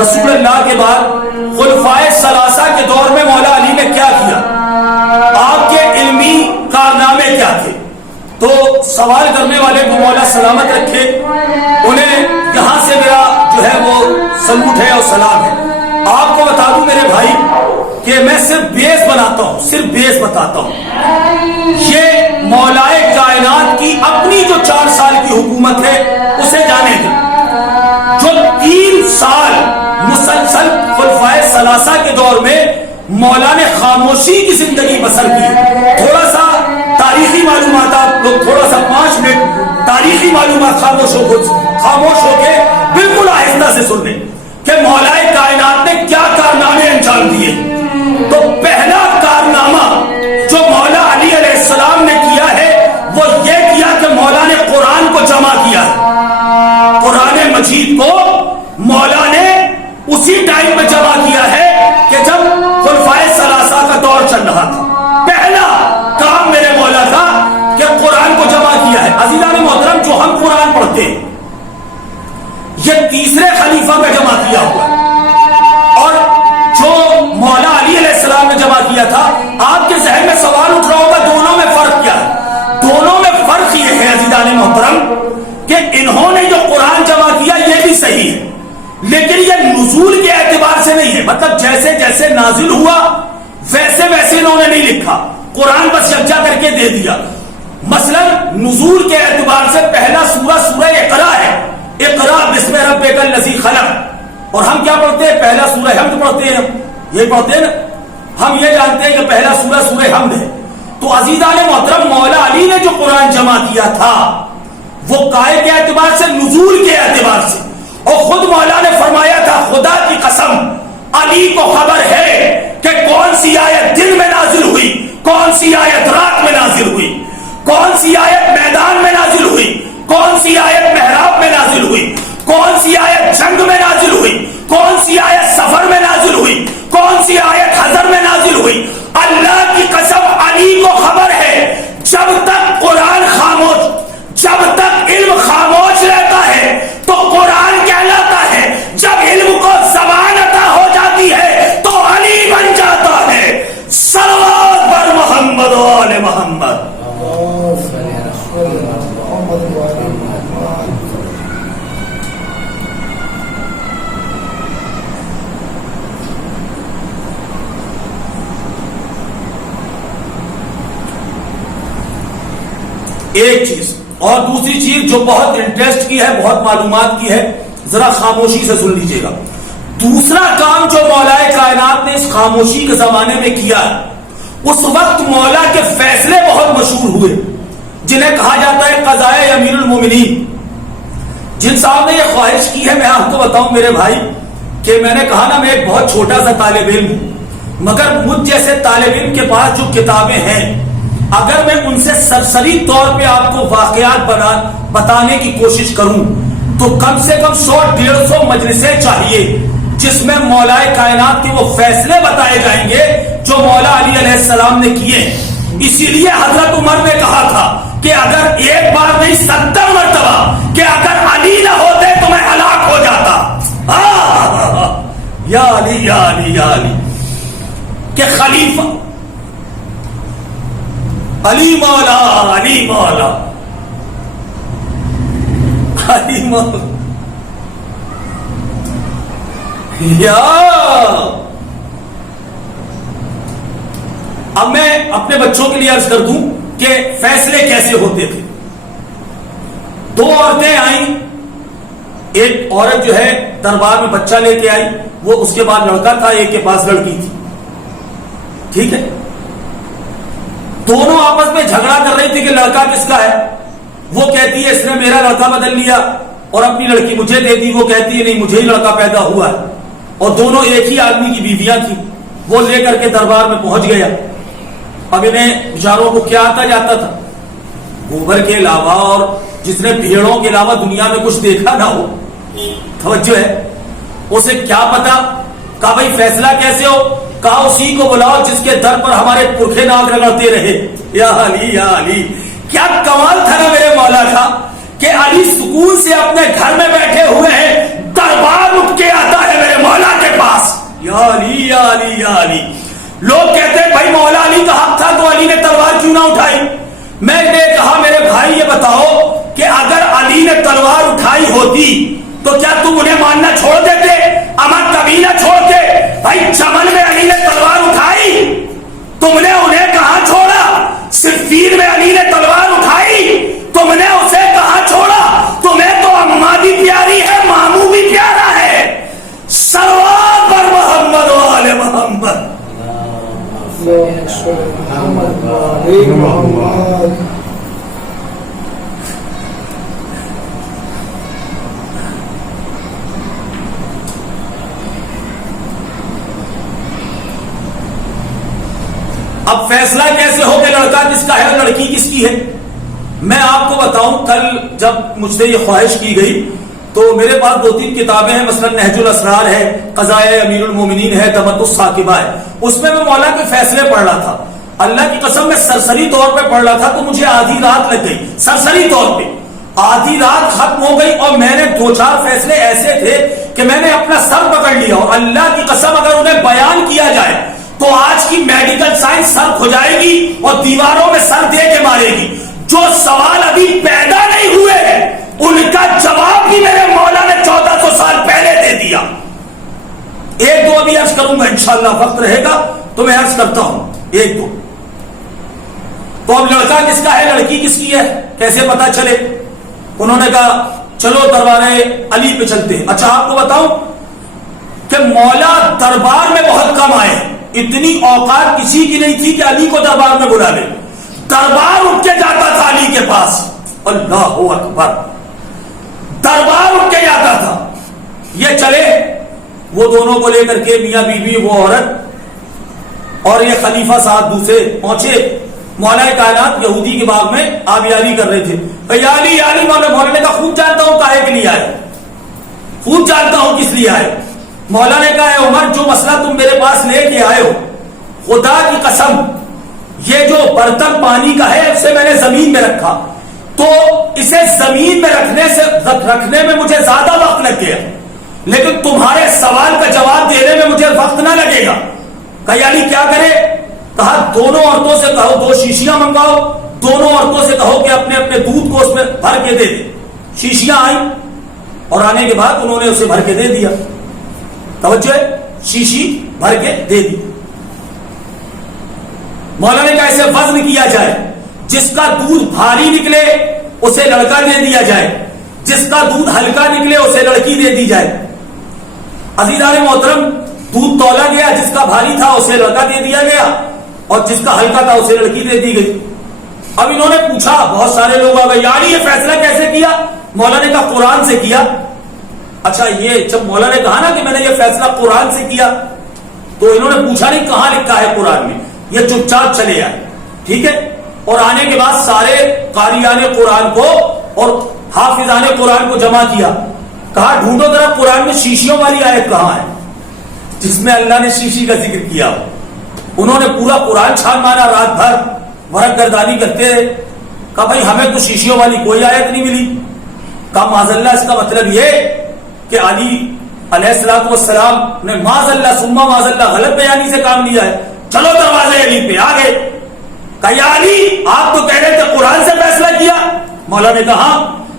رسول اللہ کے بعد خلفائے ثلاثہ کے دور میں مولا علی نے کیا کیا، آپ کے علمی کارنامے کیا تھے۔ تو سوال کرنے والے کو مولا سلامت رکھے، انہیں یہاں سے میرا جو ہے وہ سلوٹ ہے اور سلام ہے۔ آپ کو بتا دوں میرے بھائی کہ میں صرف بیس بناتا ہوں، صرف بیس بتاتا ہوں۔ یہ مولائے کائنات کی اپنی جو 4 سال کی حکومت ہے اسے جانے دیں، جو 3 سال مسلسل خلفائے ثلاثہ کے دور میں مولا نے خاموشی کی زندگی بسر کی۔ تھوڑا سا تاریخی معلومات، آپ لوگ تھوڑا سا 5 منٹ تاریخی معلومات خاموش ہو کے بالکل آہستہ سے سن لیں کہ مولائے کائنات نے کیا کارنامے انجام دیے۔ تو پہلا کارنامہ جو مولا علی علیہ السلام نے کیا ہے وہ یہ کیا کہ مولا نے قرآن کو جمع کیا ہے۔ قرآن مجید کو مولا نے اسی ٹائم میں جمع کیا ہے کہ جب خلفائے ثلاثہ کا دور چل رہا تھا۔ پہلا کام میرے مولا کا کہ قرآن کو جمع کیا ہے۔ عزیزان محترم، جو ہم قرآن پڑھتے ہیں یہ تیسرے خلیفہ کا جمع کیا ہوا ہے، اور جو مولا علی علیہ السلام نے جمع کیا تھا۔ آپ کے ذہن میں سوال اٹھ رہا ہوگا دونوں میں فرق کیا ہے؟ دونوں میں فرق یہ ہے عزیزان محترم کہ انہوں نے جو قرآن جمع کیا یہ بھی صحیح ہے، لیکن یہ نزول کے اعتبار سے نہیں ہے، مطلب جیسے جیسے نازل ہوا ویسے ویسے انہوں نے نہیں لکھا، قرآن بس یکجا کر کے دے دیا۔ مثلا نزول کے اعتبار سے پہلا سورہ اقرا ہے، اقرا بسم ربک الذی خلق، اور ہم کیا پڑھتے ہیں؟ پہلا سورہ حمد پڑھتے ہیں، یہ پڑھتے ہیں نا، ہم یہ جانتے ہیں کہ پہلا سورہ حمد ہے۔ تو عزیزان محترم، مولا علی نے جو قرآن جمع کیا تھا وہ قائے کے اعتبار سے، نزول کے اعتبار سے، اور خود مولا نے فرمایا تھا خدا کی قسم علی کو خبر ہے کہ کون سی آیت دن میں نازل ہوئی، کون سی آیت رات میں نازل ہوئی، کون سی آیت میدان میں نازل ہوئی، کون سی آیت محراب میں نازل ہوئی، کون سی آیت جنگ میں نازل ہوئی، کون سی آیت سفر میں نازل ہوئی، کون سی آیت حضر میں نازل ہوئی۔ اللہ کی قسم علی کو خبر ہے۔ جب تک قرآن خاموش، جب تک علم خاموش رہتا ہے تو قرآن کہلاتا ہے، جب علم کو زبان عطا ہو جاتی ہے تو علی بن جاتا ہے۔ صلوات بر محمد و آل محمد۔ ایک چیز اور دوسری چیز جو بہت انٹرسٹ کی ہے، بہت معلومات کی ہے، ذرا خاموشی سے سن لیجئے گا۔ دوسرا کام جو مولا کائنات نے اس خاموشی کے زمانے میں کیا ہے، اس وقت مولا کے فیصلے بہت مشہور ہوئے جنہیں کہا جاتا ہے قضائے امیر المومنین۔ جن صاحب نے یہ خواہش کی ہے، میں آپ کو بتاؤں میرے بھائی کہ میں نے کہا نا میں ایک بہت چھوٹا سا طالب علم ہوں، مگر مجھ جیسے طالب علم کے پاس جو کتابیں ہیں، اگر میں ان سے سرسری طور پہ آپ کو واقعات بتانے کی کوشش کروں تو کم سے کم 100-150 مجلسیں چاہیے جس میں مولا کائنات کے وہ فیصلے بتائے جائیں گے جو مولا علی علیہ السلام نے کیے ہیں۔ اسی لیے حضرت عمر نے کہا تھا کہ اگر ایک بار نہیں 70 مرتبہ کہ اگر علی نہ ہوتے تو میں ہلاک ہو جاتا۔ یا علی یا علی یا علی، کہ خلیفہ علی مولا، علی مولا، علی مولا، یا اب میں اپنے بچوں کے لیے عرض کر دوں کہ فیصلے کیسے ہوتے تھے۔ 2 عورتیں آئیں، ایک عورت جو ہے دربار میں بچہ لے کے آئی، وہ اس کے بعد لڑکا تھا، ایک کے پاس لڑکی تھی، ٹھیک ہے۔ دونوں آپس میں جھگڑا کر رہی تھی کہ لڑکا کس کا ہے۔ وہ کہتی ہے اس نے میرا لڑکا بدل لیا اور اپنی لڑکی مجھے دے دی، وہ کہتی ہے نہیں مجھے ہی لڑکا پیدا ہوا ہے، اور دونوں ایک ہی آدمی کی بیویاں تھیں۔ وہ لے کر کے دربار میں پہنچ گیا۔ اب انہیں بیچاروں کو کیا آتا جاتا تھا، گوبر کے علاوہ اور جس نے بھیڑوں کے علاوہ دنیا میں کچھ دیکھا نہ ہو، توجہ ہے، اسے کیا پتا؟ کہا بھائی فیصلہ کیسے ہو؟ کہا اسی کو بلاؤ جس کے در پر ہمارے پرکھے ناک رگڑتے رہے۔ یا علی یا علی، کیا کمال تھا نا میرے مولا کا کہ علی سکون سے اپنے گھر میں بیٹھے ہوئے ہیں، دربار اٹھ کے آتا ہے میرے مولا کے پاس۔ یا علی یا علی یا علی، لوگ کہتے ہیں بھائی مولا علی کا حق تھا تو علی نے تلوار کیوں نہ اٹھائی؟ میں نے کہا میرے بھائی یہ بتاؤ کہ اگر علی نے تلوار اٹھائی ہوتی تو کیا تم انہیں ماننا چھوڑ دیتے؟ امن قبیلہ چھوڑتے؟ بھائی چمن میں علی نے تلوار اٹھائی، تم نے انہیں کہاں چھوڑا؟ صفین میں علی نے تلوار اٹھائی، تم نے اسے کہاں چھوڑا؟ تمہیں تو اماں بھی پیاری ہے، ماموں بھی پیارا ہے۔ صلوات پر محمد و آل محمد۔ اب فیصلہ کیسے ہو کہ لڑکا کس کا ہے اور لڑکی کس کی ہے؟ میں آپ کو بتاؤں، کل جب مجھ سے یہ خواہش کی گئی تو میرے پاس 2-3 کتابیں ہیں، مثلا نہج الاسرار ہے، قضائے امیر المومنین ہے، تمت الثاقبہ ہے، اس میں مولا کے فیصلے پڑھ رہا تھا۔ اللہ کی قسم میں سرسری طور پہ پڑھ رہا تھا تو مجھے آدھی رات لگ گئی، سرسری طور پہ آدھی رات ختم ہو گئی، اور میں نے 2-4 فیصلے ایسے تھے کہ میں نے اپنا سر پکڑ لیا، اور اللہ کی قسم اگر انہیں بیان کیا جائے تو آج کی میڈیکل سائنس سر کھجائے گی اور دیواروں میں سر دے کے مارے گی۔ جو سوال ابھی پیدا نہیں ہوئے ان کا جواب بھی میرے مولا نے 1400 سال پہلے دے دیا۔ 1-2 ابھی عرض کروں گا، انشاءاللہ وقت رہے گا تو میں عرض کرتا ہوں 1-2۔ تو اب لڑکا کس کا ہے، لڑکی کس کی ہے، کیسے پتا چلے؟ انہوں نے کہا چلو دربارے علی پہ چلتے ہیں۔ اچھا آپ کو بتاؤں کہ مولا دربار میں بہت کم آئے، اتنی اوقات کسی کی نہیں تھی کہ علی کو دربار میں بلا لے، دربار اٹھ کے جاتا تھا علی کے پاس۔ اللہ اکبر، دربار اٹھ کے جاتا تھا۔ یہ چلے، وہ دونوں کو لے کر کے میاں بیوی، وہ عورت اور یہ خلیفہ صاحب دوسرے پہنچے مولا کائنات یہودی کے باغ میں آبیاری کر رہے تھے۔ یا علی یا علی، مولا نے کہا خوب جانتا ہوں کاہے کے لیے آئے، خوب جانتا ہوں کس لیے آئے۔ مولا نے کہا اے عمر، جو مسئلہ تم میرے پاس لے کے آئے ہو، خدا کی قسم یہ جو برتن پانی کا ہے اسے میں نے زمین میں رکھا، تو اسے زمین میں رکھنے میں مجھے زیادہ وقت لگ گیا، لیکن تمہارے سوال کا جواب دینے میں مجھے وقت نہ لگے گا۔ کہا علی کیا کرے؟ کہا دونوں عورتوں سے کہو 2 شیشیاں منگواؤ، دونوں عورتوں سے کہو کہ اپنے اپنے دودھ کو اس میں بھر کے دے دے۔ شیشیاں آئیں اور آنے کے بعد انہوں نے اسے بھر کے دے دیا، توجہ ہے، شیشی بھر کے دے دی۔ مولا نے کہا اسے وزن کیا جائے، جس کا دودھ بھاری نکلے اسے لڑکا دے دیا جائے، جس کا دودھ ہلکا نکلے اسے لڑکی دے دی جائے۔ عزیزان محترم، دودھ تولا گیا، جس کا بھاری تھا اسے لڑکا دے دیا گیا، اور جس کا ہلکا تھا اسے لڑکی دے دی گئی۔ اب انہوں نے پوچھا، بہت سارے لوگ آ گئے، یعنی یہ فیصلہ کیسے کیا؟ مولا نے کہا قرآن سے کیا۔ اچھا، یہ جب مولا نے کہا نا کہ میں نے یہ فیصلہ قرآن سے کیا، تو انہوں نے پوچھا نہیں کہاں لکھا ہے قرآن میں، یہ چپ چاپ چلے آئے، ٹھیک ہے۔ اور آنے کے بعد سارے قاریان قرآن کو اور حافظان قرآن کو جمع کیا، کہا ڈھونڈو ذرا قرآن میں شیشیوں والی آیت کہاں ہے جس میں اللہ نے شیشی کا ذکر کیا۔ انہوں نے پورا قرآن چھان مارا، رات بھر ورق گردانی کرتے رہے۔ کہا بھائی ہمیں تو شیشیوں والی کوئی آیت نہیں ملی۔ کہا معاذ اللہ، اس کا مطلب یہ کہ علی علیہ السلام والسلام نے معاذ اللہ ثم معاذ اللہ غلط بیانی سے کام لیا ہے، چلو دروازے علی پہ آ گئے۔ کہا یا علی، آپ تو کہہ رہے تھے قرآن سے فیصلہ کیا۔ مولا نے کہا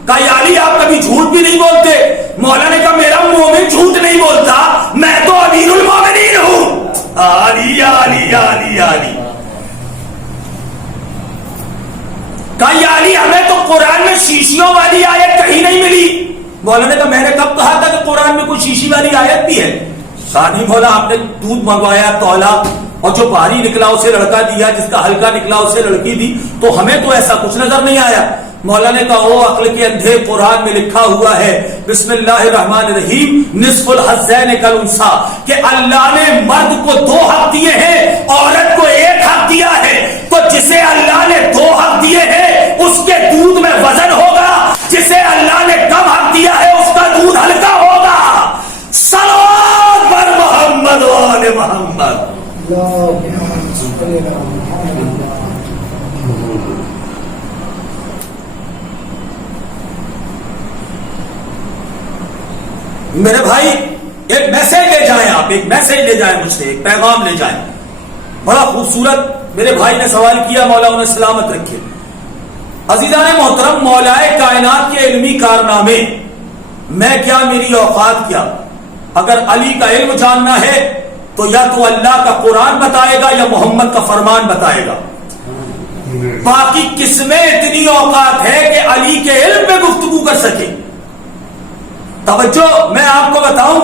کہا یا علی آپ کبھی جھوٹ بھی نہیں بولتے۔ مولا نے کہا میرا مومن جھوٹ نہیں بولتا، میں تو امیر المومنین ہوں۔ علی یا علی یا علی یا علی، کہا یا علی ہمیں تو قرآن میں شیشیوں والی آیت کہیں نہیں ملی۔ مولا نے کہا میں نے کب کہا تھا کہ قرآن میں کوئی شیشی والی آیت بھی ہے؟ کہا نہیں مولا، آپ نے دودھ منگوایا، تولا، اور جو بھاری نکلا اسے لڑکا دیا، جس کا ہلکا نکلا اسے لڑکی دی، تو ہمیں تو ایسا کچھ نظر نہیں آیا۔ مولا نے کہا او عقل کے اندھے، قرآن میں لکھا ہوا ہے بسم اللہ الرحمن الرحیم نصف الحظین کالانثیٰ، کہ اللہ نے مرد کو 2 حق دیے ہیں، عورت کو 1 حق دیا ہے، تو جسے اللہ نے 2 حق دیے ہیں اس کے میرے بھائی ایک میسج لے جائیں، آپ ایک میسج لے جائیں مجھ سے، ایک پیغام لے جائیں. بڑا خوبصورت میرے بھائی نے سوال کیا، مولا انہیں سلامت رکھے. عزیزان محترم، مولائے کائنات کے علمی کارنامے، میں کیا، میری اوقات کیا. اگر علی کا علم جاننا ہے تو یا تو اللہ کا قرآن بتائے گا یا محمد کا فرمان بتائے گا. باقی کس میں اتنی اوقات ہے کہ علی کے علم میں گفتگو کر سکے؟ توجہ، میں آپ کو بتاؤں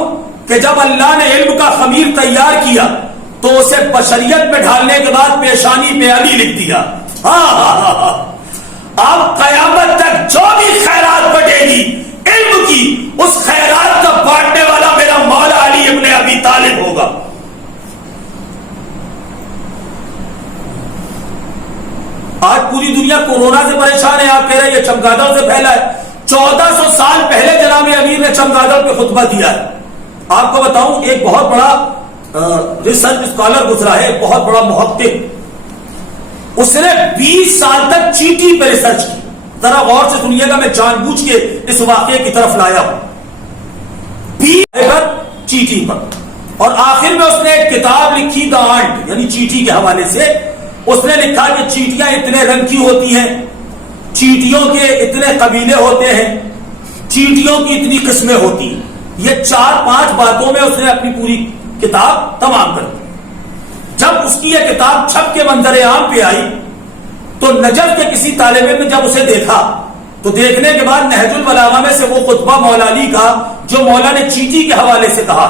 کہ جب اللہ نے علم کا خمیر تیار کیا تو اسے بشریت میں ڈھالنے کے بعد پیشانی پہ علی لکھ دیا. اب قیامت تک جو بھی خیرات بٹے گی علم کی، اس خیرات کا بانٹنے والا میرا مولا علی ابن ابی طالب ہوگا. آج پوری دنیا کورونا سے پریشان ہے، آپ کہہ رہے ہیں یہ چمگادڑ سے پھیلا ہے. 1400 سال پہلے جناب امیر نے چمگادڑ پہ خطبہ دیا ہے. آپ کو بتاؤں، ایک بہت بڑا ریسرچ اسکالر گزرا ہے، بہت بڑا محقق، اس نے 20 سال تک چیٹی پہ ریسرچ کی. ذرا غور سے سنیے گا، میں جان بوجھ کے اس واقعے کی طرف لایا ہوں. 20 چیٹی پر، اور آخر میں اس نے ایک کتاب لکھی دا آنٹ، یعنی چیٹی کے حوالے سے. اس نے لکھا کہ چیٹیاں اتنے رنگ کی ہوتی ہیں، چیٹیوں کے اتنے قبیلے ہوتے ہیں، چیٹیوں کی اتنی قسمیں ہوتی ہیں. یہ 4-5 باتوں میں اس نے اپنی پوری کتاب تمام کر دی. جب اس کی یہ کتاب چھپ کے منظر عام پہ آئی تو نجف کے کسی طالب علم نے جب اسے دیکھا تو دیکھنے کے بعد نہج البلاغہ میں سے وہ خطبہ مولا علی کا جو مولا نے چیٹی کے حوالے سے کہا،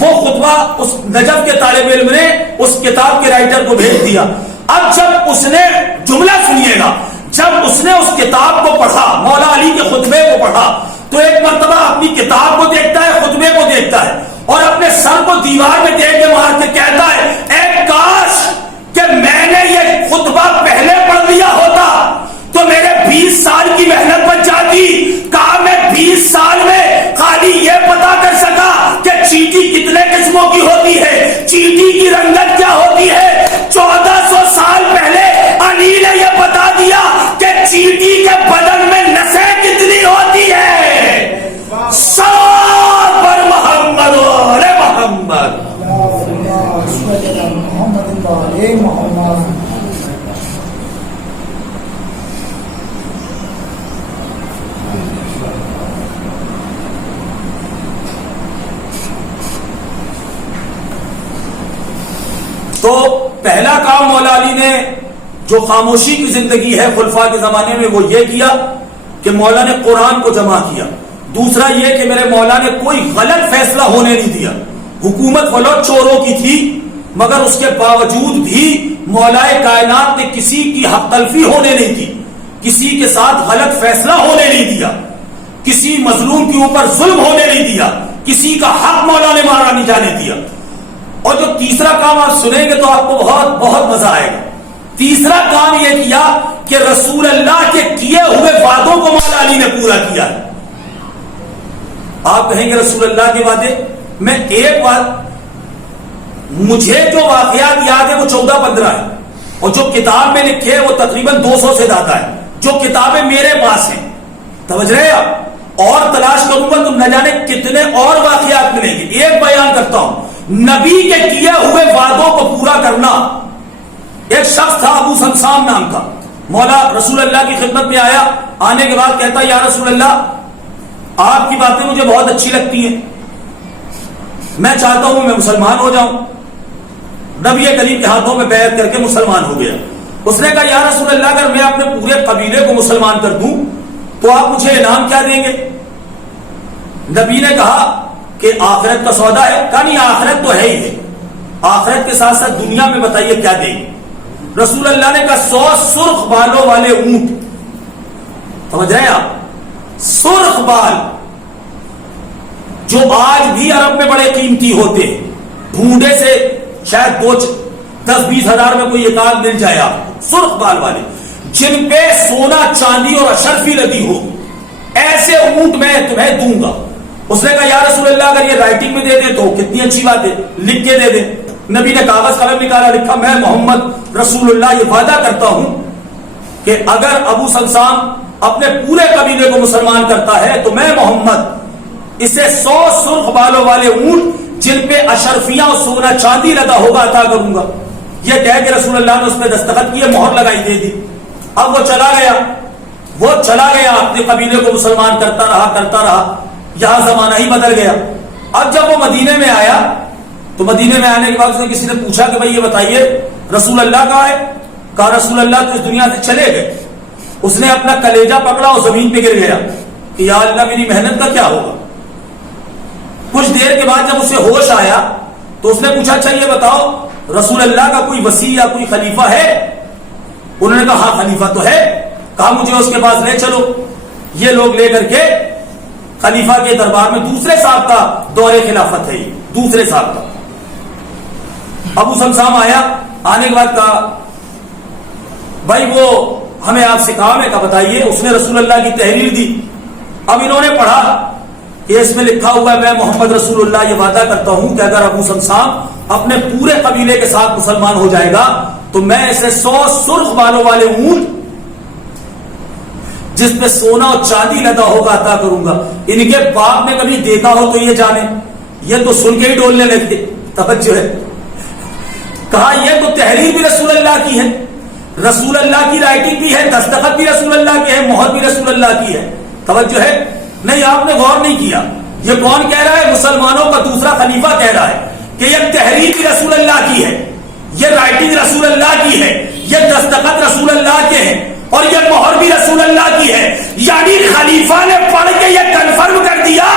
وہ خطبہ اس نجف کے طالب علم نے اس کتاب کے رائٹر کو بھیج دیا. اب جب اس نے، جملہ سنیے گا، جب اس نے اس کتاب کو پڑھا، مولا علی کے خطبے کو پڑھا، تو ایک مرتبہ اپنی کتاب کو دیکھتا ہے، خطبے کو دیکھتا ہے، اور اپنے سر کو دیوار میں دیکھ کے مار کے کہتا ہے، اے کاش کہ میں نے یہ خطبہ پہلے پڑھ لیا ہوتا تو میرے 20 سال کی محنت بچ جاتی. کہا میں 20 سال میں خالی یہ پتا کر سکا کہ چیٹی کتنے قسموں کی ہوتی ہے، چیٹی کی رنگت کیا ہوتی ہے. 1400 سال پہلے علی نے یہ بتا دیا کہ چیٹی کے بدن میں نسیں کتنی ہوتی ہے. صلوات پر محمد و محمد. تو پہلا کام مولا علی نے جو خاموشی کی زندگی ہے خلفاء کے زمانے میں، وہ یہ کیا کہ مولا نے قرآن کو جمع کیا. دوسرا یہ کہ میرے مولا نے کوئی غلط فیصلہ ہونے نہیں دیا. حکومت ولو چوروں کی تھی مگر اس کے باوجود بھی مولائے کائنات نے کسی کی حق تلفی ہونے نہیں دی، کسی کے ساتھ غلط فیصلہ ہونے نہیں دیا، کسی مظلوم کے اوپر ظلم ہونے نہیں دیا، کسی کا حق مولا نے مارا نہیں جانے دیا. اور جو تیسرا کام آپ سنیں گے تو آپ کو بہت بہت مزہ آئے گا. تیسرا کام یہ کیا کہ رسول اللہ کے کیے ہوئے وعدوں کو مولا علی نے پورا کیا ہے. آپ کہیں گے رسول اللہ کے وعدے، میں ایک بات، مجھے جو واقعات یاد ہے وہ 14-15 ہے، اور جو کتاب میں لکھے وہ تقریباً 200 سے زیادہ ہے. جو کتابیں میرے پاس ہیں، سمجھ رہے آپ، اور تلاش کروں گا تو نہ جانے کتنے اور واقعات ملیں گے. ایک بیان کرتا ہوں، نبی کے کیے ہوئے وعدوں کو پورا کرنا. ایک شخص تھا ابو سمسام نام کا، مولا رسول اللہ کی خدمت میں آیا، آنے کے بعد کہتا یا رسول اللہ آپ کی باتیں مجھے بہت اچھی لگتی ہیں، میں چاہتا ہوں میں مسلمان ہو جاؤں. نبی کریم کے ہاتھوں میں بیعت کر کے مسلمان ہو گیا. اس نے کہا یا رسول اللہ اگر میں اپنے پورے قبیلے کو مسلمان کر دوں تو آپ مجھے انعام کیا دیں گے؟ نبی نے کہا کہ آخرت کا سودا ہے. کہا نہیں آخرت تو ہے ہی ہے، آخرت کے ساتھ ساتھ دنیا میں بتائیے کیا دیں گے؟ رسول اللہ نے کہا 100 سرخ بالوں والے اونٹ. سمجھ رہے ہیں آپ؟ سرخ بال جو آج بھی عرب میں بڑے قیمتی ہوتے ہیں، ڈھونڈے سے شاید 10-20 ہزار میں کوئی ایک آدھ مل جائے آپ کو. سرخ بال والے جن پہ سونا چاندی اور اشرفی لدی ہو، ایسے اونٹ میں تمہیں دوں گا. اس نے کہا یا رسول اللہ اگر یہ رائٹنگ میں دے دے تو کتنی اچھی بات ہے، لکھ کے دے دے. نبی نے کاغذ قلم نکالا، لکھا میں محمد رسول اللہ یہ وعدہ کرتا ہوں کہ اگر ابو سمسام اپنے پورے قبیلے کو مسلمان کرتا ہے تو میں محمد اسے 100 سرخ بالوں والے اونٹ جن پہ اشرفیاں اور سونا چاندی لگا ہوگا عطا کروں گا. یہ کہہ کے رسول اللہ نے اس پہ دستخط کیے, مہر لگائی, دے دی. اب وہ چلا گیا اپنے قبیلے کو مسلمان کرتا رہا. یہاں زمانہ ہی بدل گیا. اب جب وہ مدینے میں آیا تو مدینے میں آنے کے بعد اس نے کسی نے پوچھا کہ بھائی یہ بتائیے رسول اللہ کہاں ہے؟ کہا رسول اللہ تو اس دنیا سے چلے گئے. اس نے اپنا کلیجہ پکڑا اور زمین پہ گر گیا کہ یا اللہ میری محنت کا کیا ہوگا. کچھ دیر کے بعد جب اسے ہوش آیا تو اس نے پوچھا اچھا یہ بتاؤ رسول اللہ کا کوئی وصی یا کوئی خلیفہ ہے؟ انہوں نے کہا ہاں خلیفہ تو ہے. کہا مجھے اس کے پاس لے چلو. یہ لوگ لے کر کے خلیفہ کے دربار میں, دوسرے صاحب کا دور خلافت ہے, دوسرے صاحب کا. ابو سمسام آیا, آنے کے بعد کہا بھائی وہ ہمیں آپ سے کام ہے, کا بتائیے. اس نے رسول اللہ کی تحریر دی. اب انہوں نے پڑھا کہ اس میں لکھا ہوا ہے میں محمد رسول اللہ یہ وعدہ کرتا ہوں کہ اگر ابو سمسام اپنے پورے قبیلے کے ساتھ مسلمان ہو جائے گا تو میں اسے 100 سرخ بالوں والے اونٹ جس پہ سونا اور چاندی لدا ہوگا عطا کروں گا. ان کے باپ نے کبھی دیکھا ہو تو یہ جانے, یہ تو سن کے ہی ڈولنے لگتے. توجہ ہے. کہا یہ تو تحریر بھی رسول اللہ کی ہے, رسول اللہ کی رائٹنگ بھی ہے, دستخط بھی رسول اللہ کی ہے, مہر بھی رسول اللہ کی ہے. توجہ ہے. نہیں آپ نے غور نہیں کیا. یہ کون کہہ رہا ہے؟ مسلمانوں کا دوسرا خلیفہ کہہ رہا ہے کہ یہ تحریر بھی رسول اللہ کی ہے, یہ رائٹنگ رسول اللہ کی ہے, یہ دستخط رسول اللہ کے ہیں اور یہ مہر بھی رسول اللہ کی ہے. یعنی خلیفہ نے پڑھ کے یہ کنفرم کر دیا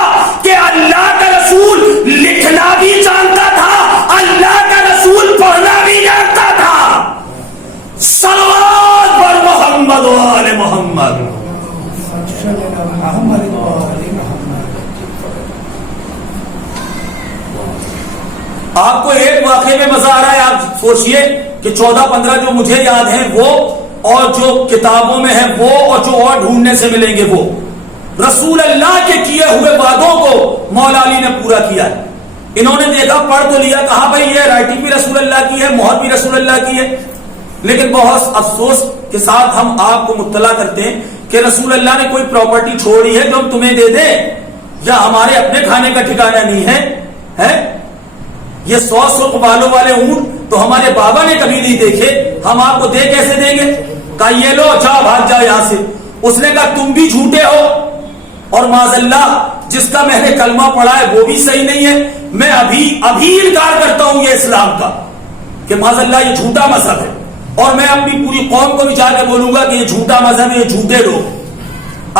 کہ اللہ کا رسول لکھنا بھی جانتا تھا, اللہ کا رسول پڑھنا بھی جانتا تھا. صلوات پر محمد و آل محمد. آپ کو ایک واقعے میں مزہ آ رہا ہے. آپ سوچئے کہ 14-15 جو مجھے یاد ہیں وہ, اور جو کتابوں میں ہیں وہ, اور جو اور ڈھونڈنے سے ملیں گے وہ, رسول اللہ کے کیے ہوئے وعدوں کو مولا علی نے پورا کیا ہے. انہوں نے دیکھا, پڑھ تو لیا, کہا بھائی یہ رائٹنگ بھی رسول اللہ کی ہے, مہر بھی رسول اللہ کی ہے. لیکن بہت افسوس کے ساتھ ہم آپ کو مطلع کرتے ہیں کہ رسول اللہ نے کوئی پراپرٹی چھوڑی ہے جو ہم تمہیں دے دیں, یا ہمارے اپنے کھانے کا ٹھکانہ نہیں ہے. یہ 100 سرخ بالوں والے اونٹ تو ہمارے بابا نے کبھی نہیں دیکھے, ہم آپ کو دے کیسے دیں گے؟ کہا یہ لو, جاؤ بھاگ جاؤ یہاں سے. اس نے کہا تم بھی جھوٹے ہو, اور معاذ اللہ جس کا میں نے کلمہ پڑھا ہے وہ بھی صحیح نہیں ہے. میں ابھی انکار کرتا ہوں یہ اسلام کا کہ معاذ اللہ یہ جھوٹا مذہب ہے, اور میں اپنی پوری قوم کو بھی جا کے بولوں گا کہ یہ جھوٹا مذہب ہے, یہ جھوٹے لوگ.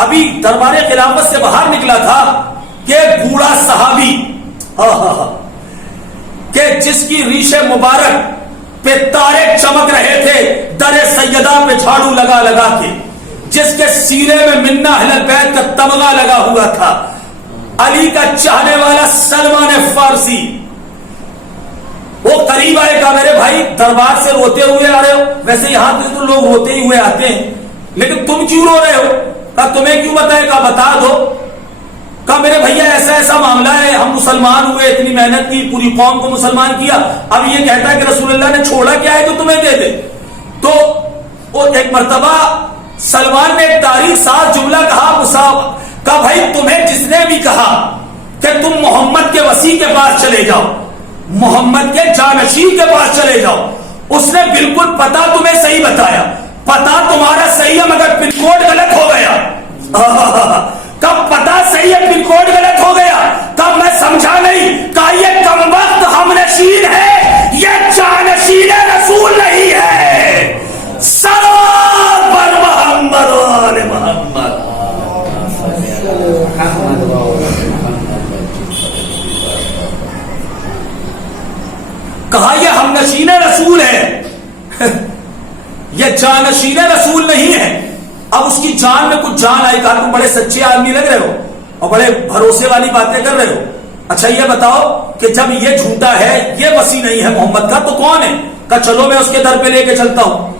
ابھی دربار خلافت سے باہر نکلا تھا کہ بوڑھا صحابی کہ جس کی ریش مبارک پہ تارے چمک رہے تھے در سیدہ پہ جھاڑو لگا لگا کے, جس کے سینے میں منا اہل بیت کا تمغہ لگا ہوا تھا, علی کا چاہنے والا سلمان فارسی, وہ قریب آئے, کہا میرے بھائی دربار سے روتے ہوئے آ رہے ہو, ویسے یہاں پہ تو لوگ روتے ہی ہوئے آتے ہیں, لیکن تم کیوں رو رہے ہو؟ کہا تمہیں کیوں بتائے؟ کہا بتا دو. کہا میرے بھیا ایسا ایسا معاملہ ہے, ہم مسلمان ہوئے, اتنی محنت کی, پوری قوم کو مسلمان کیا, اب یہ کہتا ہے کہ رسول اللہ نے چھوڑا کیا ہے تو تمہیں دے دے. تو وہ ایک مرتبہ سلمان نے ایک تاریخ ساز جملہ کہا بھائی تمہیں جس نے بھی کہا کہ تم محمد کے وسیع کے پاس چلے جاؤ, محمد کے جانشین کے پاس چلے جاؤ, اس نے بالکل پتا تمہیں صحیح بتایا, پتا تمہارا صحیح ہے مگر پن کوڈ غلط ہو گیا. کب پتا صحیح ہے پن کوڈ غلط ہو گیا, تب میں سمجھا نہیں کہ یہ کم وقت ہم نشین ہے, یہ جانشین رسول نہیں ہے. صلوات پر محمد و آل محمد. کہا یہ ہم نشین رسول ہے, یہ جانشین رسول نہیں ہے. اب اس کی جان میں کچھ جان آئی, کہا تم بڑے سچے آدمی لگ رہے ہو اور بڑے بھروسے والی باتیں کر رہے ہو. اچھا یہ بتاؤ کہ جب یہ جھوٹا ہے, یہ وسیع نہیں ہے محمد کا, تو کون ہے؟ کہا چلو میں اس کے در پہ لے کے چلتا ہوں.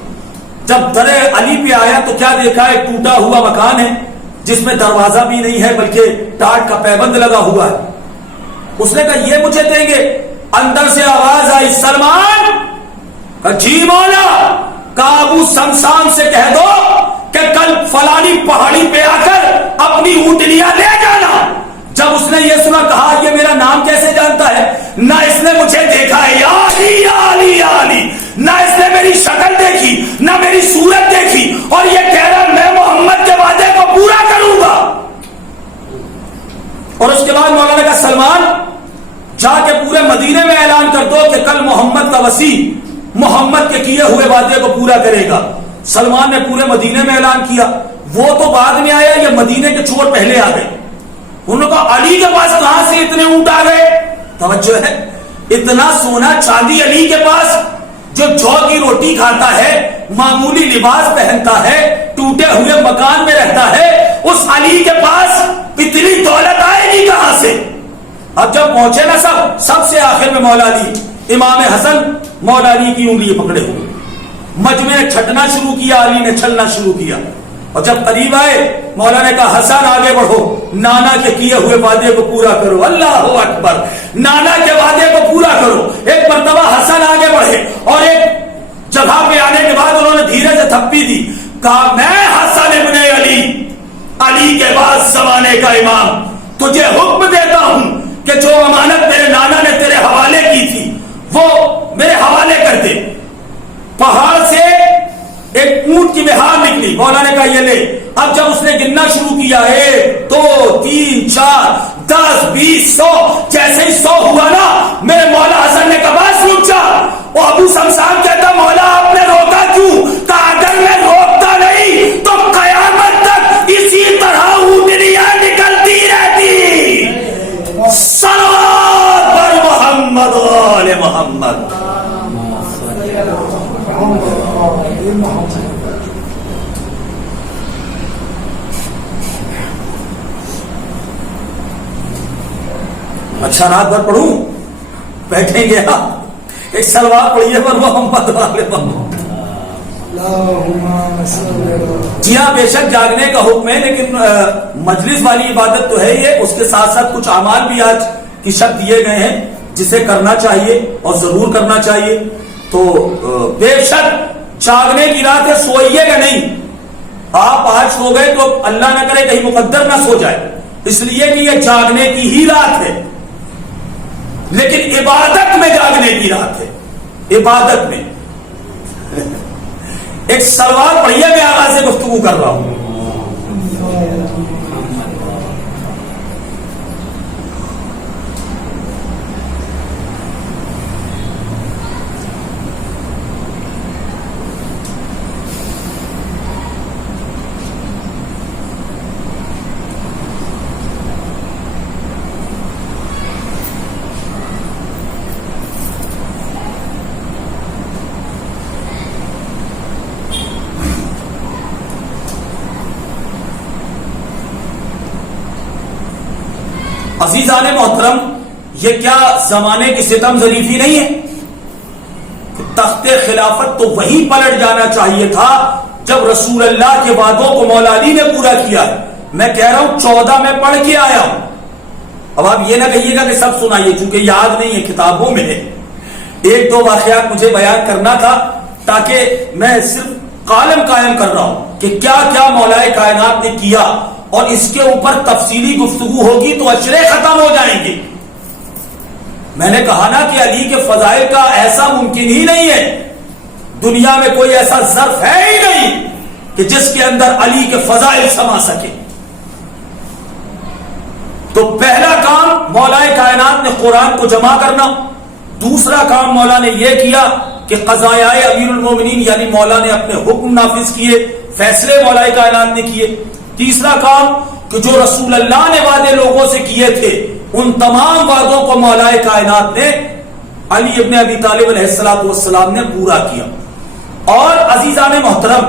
جب در علی پہ آیا تو کیا دیکھا, ایک ٹوٹا ہوا مکان ہے جس میں دروازہ بھی نہیں ہے بلکہ ٹاٹ کا پیبند لگا ہوا ہے. اس نے کہا یہ مجھے دیں گے. اندر سے آواز آئی سلمان. کہا جی مولا. کہا ابو سمسام سے کہہ دو کہ کل فلانی پہاڑی پہ آ کر اپنی اونٹنیاں لے جانا, جب اس نے یہ سنا کہا یہ میرا نام کیسے جانتا ہے؟ نہ اس نے مجھے دیکھا ہے یا علی یا علی یا علی، نہ اس نے میری شکل دیکھی نہ میری صورت دیکھی، اور یہ کہہ رہا میں محمد کے وعدے کو پورا کروں گا۔ اور اس کے بعد مولانا کا سلمان جا کے پورے مدینے میں اعلان کر دو کہ کل محمد کا وصی محمد کے کیے ہوئے وعدے کو پورا کرے گا۔ سلمان نے پورے مدینے میں اعلان کیا، وہ تو بعد میں آیا، یہ مدینے کے چور پہلے آ گئے۔ انہوں نے کہا علی کے پاس کہاں سے اتنے اونٹ آ گئے؟ توجہ ہے، اتنا سونا چاندی علی کے پاس، جو جو کی روٹی کھاتا ہے، معمولی لباس پہنتا ہے، ٹوٹے ہوئے مکان میں رہتا ہے، اس علی کے پاس اتنی دولت آئے گی کہاں سے؟ اب جب پہنچے نا سب سے آخر میں مولا علی، امام حسن مولا علی کی انگلی پکڑے ہوئے، مجمع نے چھٹنا شروع کیا، علی نے چھلنا شروع کیا، اور جب قریب آئے مولا نے کہا حسن آگے بڑھو، نانا کے کیے ہوئے وعدے کو پورا کرو۔ اللہ اکبر، نانا کے وعدے کو پورا کرو۔ ایک مرتبہ حسن آگے بڑھے اور ایک جگہ پہ آنے کے بعد انہوں نے دھیرے سے تھپی دی، کہا میں حسن ابن علی، علی کے بعد زمانے کا امام، تجھے حکم دیتا ہوں کہ جو امانت میرے نانا نے تیرے حوالے کی تھی وہ میرے حوالے کر دے۔ پہاڑ سے ایک اونٹ کی مہار نکلی، مولا نے کہا یہ لے۔ اب جب اس نے گننا شروع کیا، 1 2 3 4 10 20 100، جیسے ہی 100 ہوا نا، میرے مولا حسن نے کہا بس رک جا۔ وہ ابو سمسام کہتا مولا آپ نے روکا کیوں؟ کہا اگر میں روکتا نہیں تو قیامت تک اسی طرح اونٹنیاں نکلتی رہتی۔ صلوات بر محمد و آل محمد۔ اچھا رات بھر پڑھوں؟ بیٹھیں گے آپ، ایک سلوات پڑھیے پر محمد والے محمد۔ جی ہاں، بے شک جاگنے کا حکم ہے، لیکن مجلس والی عبادت تو ہے یہ، اس کے ساتھ ساتھ کچھ اعمال بھی آج کی شب دیے گئے ہیں جسے کرنا چاہیے اور ضرور کرنا چاہیے۔ تو بے شک جاگنے کی رات ہے، سوئیے گا نہیں۔ آپ آج سو گئے تو اللہ نہ کرے کہیں مقدر نہ سو جائے، اس لیے کہ یہ جاگنے کی ہی رات ہے، لیکن عبادت میں جاگنے کی رات ہے، عبادت میں۔ ایک سلوات پڑھیے، میں آغاز سے گفتگو کر رہا ہوں۔ عزیزان محترم، یہ کیا زمانے کی ستم ظریفی نہیں ہے؟ تخت خلافت تو وہی پلٹ جانا چاہیے تھا جب رسول اللہ کے وعدوں کو مولا علی نے پورا کیا ہے۔ میں کہہ رہا ہوں 14 میں پڑھ کے آیا ہوں۔ اب آپ یہ نہ کہیے گا کہ سب سنائیے، چونکہ یاد نہیں ہے، کتابوں میں 1-2 واقعات مجھے بیان کرنا تھا، تاکہ میں صرف قائم کر رہا ہوں کہ کیا کیا مولا کائنات نے کیا، اور اس کے اوپر تفصیلی گفتگو ہوگی تو اشرے ختم ہو جائیں گے۔ میں نے کہا نا کہ علی کے فضائل کا ایسا ممکن ہی نہیں ہے، دنیا میں کوئی ایسا ظرف ہے ہی نہیں کہ جس کے اندر علی کے فضائل سما سکے۔ تو پہلا کام مولا کائنات نے قرآن کو جمع کرنا، دوسرا کام مولا نے یہ کیا کہ قضائے امیر المومنین یعنی مولا نے اپنے حکم نافذ کیے، فیصلے مولا کائنات نے کیے، تیسرا کام کہ جو رسول اللہ نے وعدے لوگوں سے کیے تھے ان تمام وعدوں کو مولا کائنات نے علی ابن ابی طالب علیہ السلام نے پورا کیا۔ اور عزیزان محترم،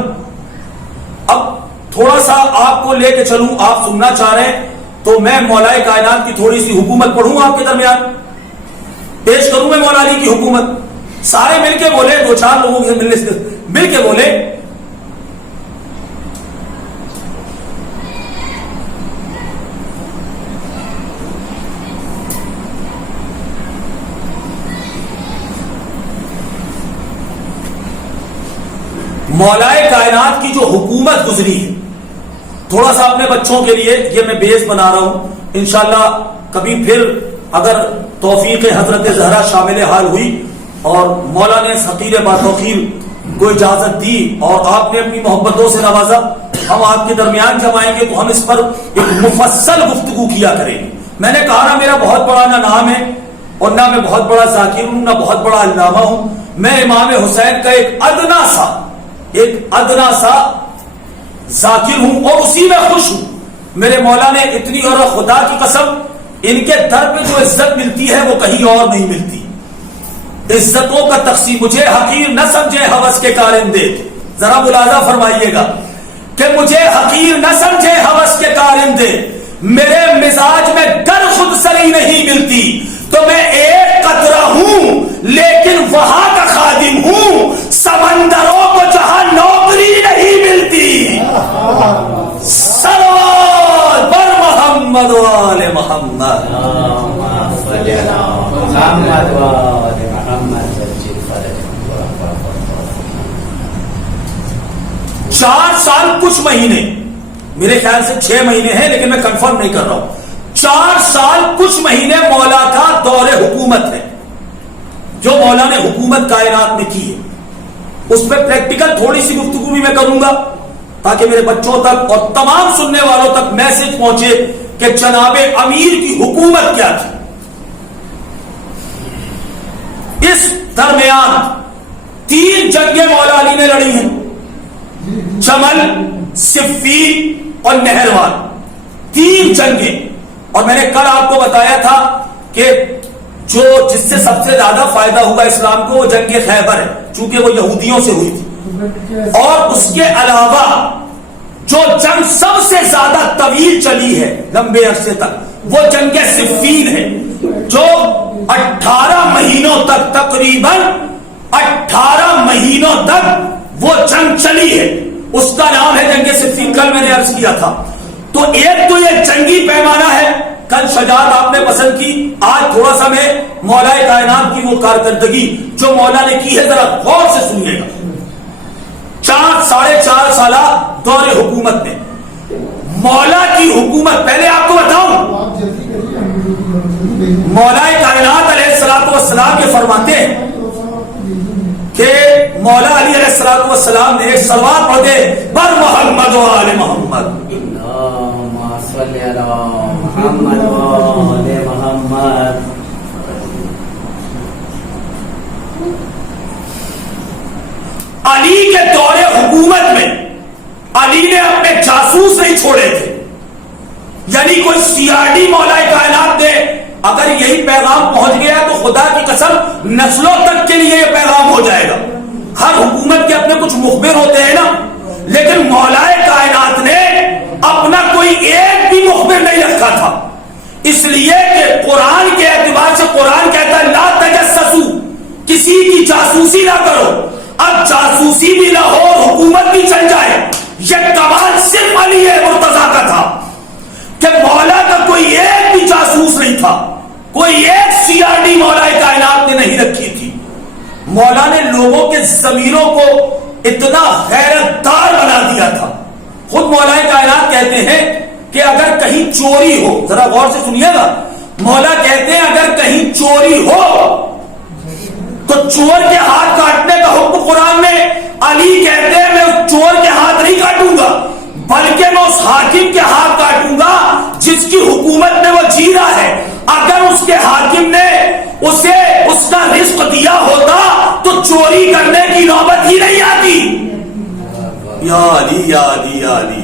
اب تھوڑا سا آپ کو لے کے چلوں، آپ سننا چاہ رہے ہیں تو میں مولا کائنات کی تھوڑی سی حکومت پڑھوں آپ کے درمیان، پیش کروں میں مولا علی کی حکومت۔ سارے مل کے بولے، 2-4 لوگوں سے مل کے بولے۔ مولا کائنات کی جو حکومت گزری ہے، تھوڑا سا اپنے بچوں کے لیے یہ میں بیس بنا رہا ہوں، انشاءاللہ کبھی پھر اگر توفیق حضرت زہرا شامل حال ہوئی اور مولا نے فقیر باتوخیر کو اجازت دی اور آپ نے اپنی محبتوں سے نوازا، ہم آپ کے درمیان جب آئیں گے تو ہم اس پر ایک مفصل گفتگو کیا کریں گے۔ میں نے کہا نا میرا بہت بڑا نہ نام ہے اور نہ میں بہت بڑا ذاکر ہوں، نہ بہت بڑا علامہ ہوں، میں امام حسین کا ایک ادنا سا ذاکر ہوں اور اسی میں خوش ہوں۔ میرے مولا نے اتنی، اور خدا کی قسم ان کے در پہ جو عزت ملتی ہے وہ کہیں اور نہیں ملتی۔ عزتوں کا تقسیم، مجھے حقیر نہ سمجھے ہوس کے کارندے، ذرا ملاحظہ فرمائیے گا کہ مجھے حقیر نہ سمجھے ہوس کے کارندے، میرے مزاج میں گر خود سری نہیں ملتی تو میں ایک قطرہ ہوں لیکن وہاں کا خادم ہوں، سمندروں کو جہاں نوکری نہیں ملتی۔ صلوات بر محمد و آل محمد۔ چار سال کچھ مہینے، میرے خیال سے 6 مہینے ہیں لیکن میں کنفرم نہیں کر رہا ہوں، 4 سال کچھ مہینے مولا کا دور حکومت ہے، جو مولا نے حکومت کائنات میں کی ہے۔ اس پہ پریکٹیکل تھوڑی سی گفتگو بھی میں کروں گا تاکہ میرے بچوں تک اور تمام سننے والوں تک میسج پہنچے کہ جناب امیر کی حکومت کیا تھی۔ اس درمیان 3 جنگیں مولا علی نے لڑی ہیں، جمل، صفین اور نہروان، 3 جنگیں۔ اور میں نے کل آپ کو بتایا تھا کہ جس سے سب سے زیادہ فائدہ ہوا اسلام کو وہ جنگ خیبر ہے، چونکہ وہ یہودیوں سے ہوئی تھی۔ اور اس کے علاوہ جو جنگ سب سے زیادہ طویل چلی ہے لمبے عرصے تک، وہ جنگ صفین ہے، جو 18 مہینوں تک، تقریباً 18 مہینوں تک وہ جنگ چلی ہے، اس کا نام ہے جنگ صفین۔ کل میں نے عرض کیا تھا، تو ایک تو یہ جنگی پیمانہ ہے، کل شجاعت آپ نے پسند کی، آج تھوڑا سا میں مولا کائنات کی وہ کارکردگی جو مولا نے کی ہے ذرا غور سے سنیے گا۔ 4 ساڑھے 4 سالہ دور حکومت میں مولا کی حکومت، پہلے آپ کو بتاؤں مولا کائنات علیہ الصلوۃ والسلام یہ فرماتے ہیں کہ مولا علی علیہ الصلوۃ والسلام نے ایک صلوات پڑھ دے بر محمد و آل محمد، صلی اللہ محمد و آل محمد۔ علی کے دور حکومت میں علی نے اپنے جاسوس نہیں چھوڑے تھے، یعنی کوئی سی آر ڈی مولا کائنات نے اگر یہی پیغام پہنچ گیا تو خدا کی قسم نسلوں تک کے لیے یہ پیغام ہو جائے گا۔ ہر حکومت کے اپنے کچھ مخبر ہوتے ہیں نا، لیکن مولا کائنات نے اپنا کوئی ایک بھی مخبر نہیں رکھا تھا، اس لیے کہ قرآن کے اعتبار سے قرآن کہتا ہے لا تجسسو، کسی کی جاسوسی نہ کرو۔ اب جاسوسی بھی نہ ہو اور حکومت بھی چل جائے، یہ کمال صرف علی مرتضیٰ کا تھا کہ مولا کا کوئی ایک بھی جاسوس نہیں تھا، کوئی ایک سی آر ڈی مولا کائنات نے نہیں رکھی تھی۔ مولا نے لوگوں کے ضمیروں کو اتنا غیرت دار بنا دیا تھا۔ خود مولا کائنات کہتے ہیں کہ اگر کہیں چوری ہو، ذرا غور سے سنیے گا، مولا کہتے ہیں اگر کہیں چوری ہو تو چور کے ہاتھ کاٹنے کا حکم قرآن میں، علی کہتے ہیں میں اس چور کے ہاتھ نہیں کاٹوں گا بلکہ میں اس حاکم کے ہاتھ کاٹوں گا جس کی حکومت میں وہ جی رہا ہے۔ اگر اس کے حاکم نے اسے اس کا رزق دیا ہوتا تو چوری کرنے کی نوبت ہی نہیں آتی۔ یا علی یا علی یا علی۔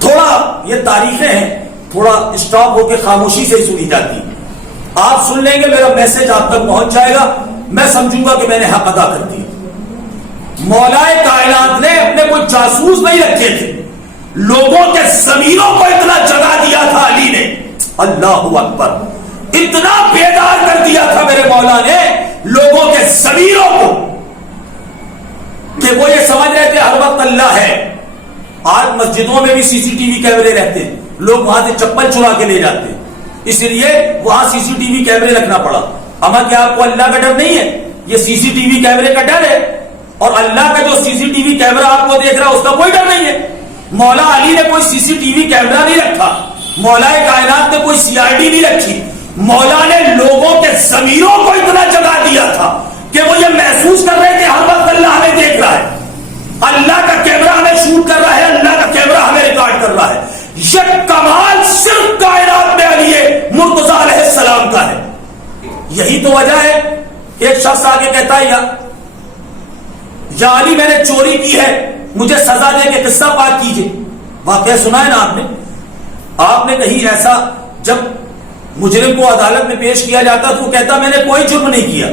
تھوڑا یہ تاریخیں ہیں، تھوڑا اسٹاپ ہو کے خاموشی سے سنی جاتی، آپ سن لیں گے، میرا میسج آپ تک پہنچ جائے گا، میں سمجھوں گا کہ میں نے حق ادا کر دیا۔ مولا کائنات نے اپنے کوئی جاسوس نہیں رکھے تھے، لوگوں کے ضمیروں کو اتنا جگا دیا تھا علی نے، اللہ اکبر، اتنا بیدار کر دیا تھا میرے مولا نے لوگوں کے ضمیروں کو کہ وہ یہ سمجھ رہے تھے ہر وقت اللہ ہے۔ آج مسجدوں میں بھی سی سی ٹی وی کیمرے رہتے ہیں، لوگ وہاں سے چپل چرا کے لے جاتے ہیں، اس لیے وہاں سی سی ٹی وی کیمرے رکھنا پڑا۔ اما کیا آپ کو اللہ کا ڈر نہیں ہے؟ یہ سی سی ٹی وی کیمرے کا ڈر ہے، اور اللہ کا جو سی سی ٹی وی کیمرہ آپ کو دیکھ رہا ہے اس کا کوئی ڈر نہیں ہے۔ مولا علی نے کوئی سی سی ٹی وی کیمرہ نہیں رکھا, مولا کائنات نے کوئی سی آر ڈی نہیں رکھی. مولا نے لوگوں کے ضمیروں کو اتنا جگا دیا تھا کہ وہ یہ محسوس کر رہے کہ ہر وقت اللہ ہمیں دیکھ رہا ہے, اللہ کا کیمرہ ہمیں شوٹ کر رہا ہے, اللہ کا کیمرہ ہمیں ریکارڈ کر رہا ہے. یہ کمال صرف کائنات میں علی مرتضیٰ علیہ السلام کا ہے. یہی تو وجہ ہے کہ ایک شخص آگے کہتا ہے یا علی میں نے چوری کی ہے, مجھے سزا دے کے قصہ پاک کیجئے. واقعہ سنا ہے نا آپ نے کہیں ایسا جب مجرم کو عدالت میں پیش کیا جاتا تو وہ کہتا میں نے کوئی جرم نہیں کیا,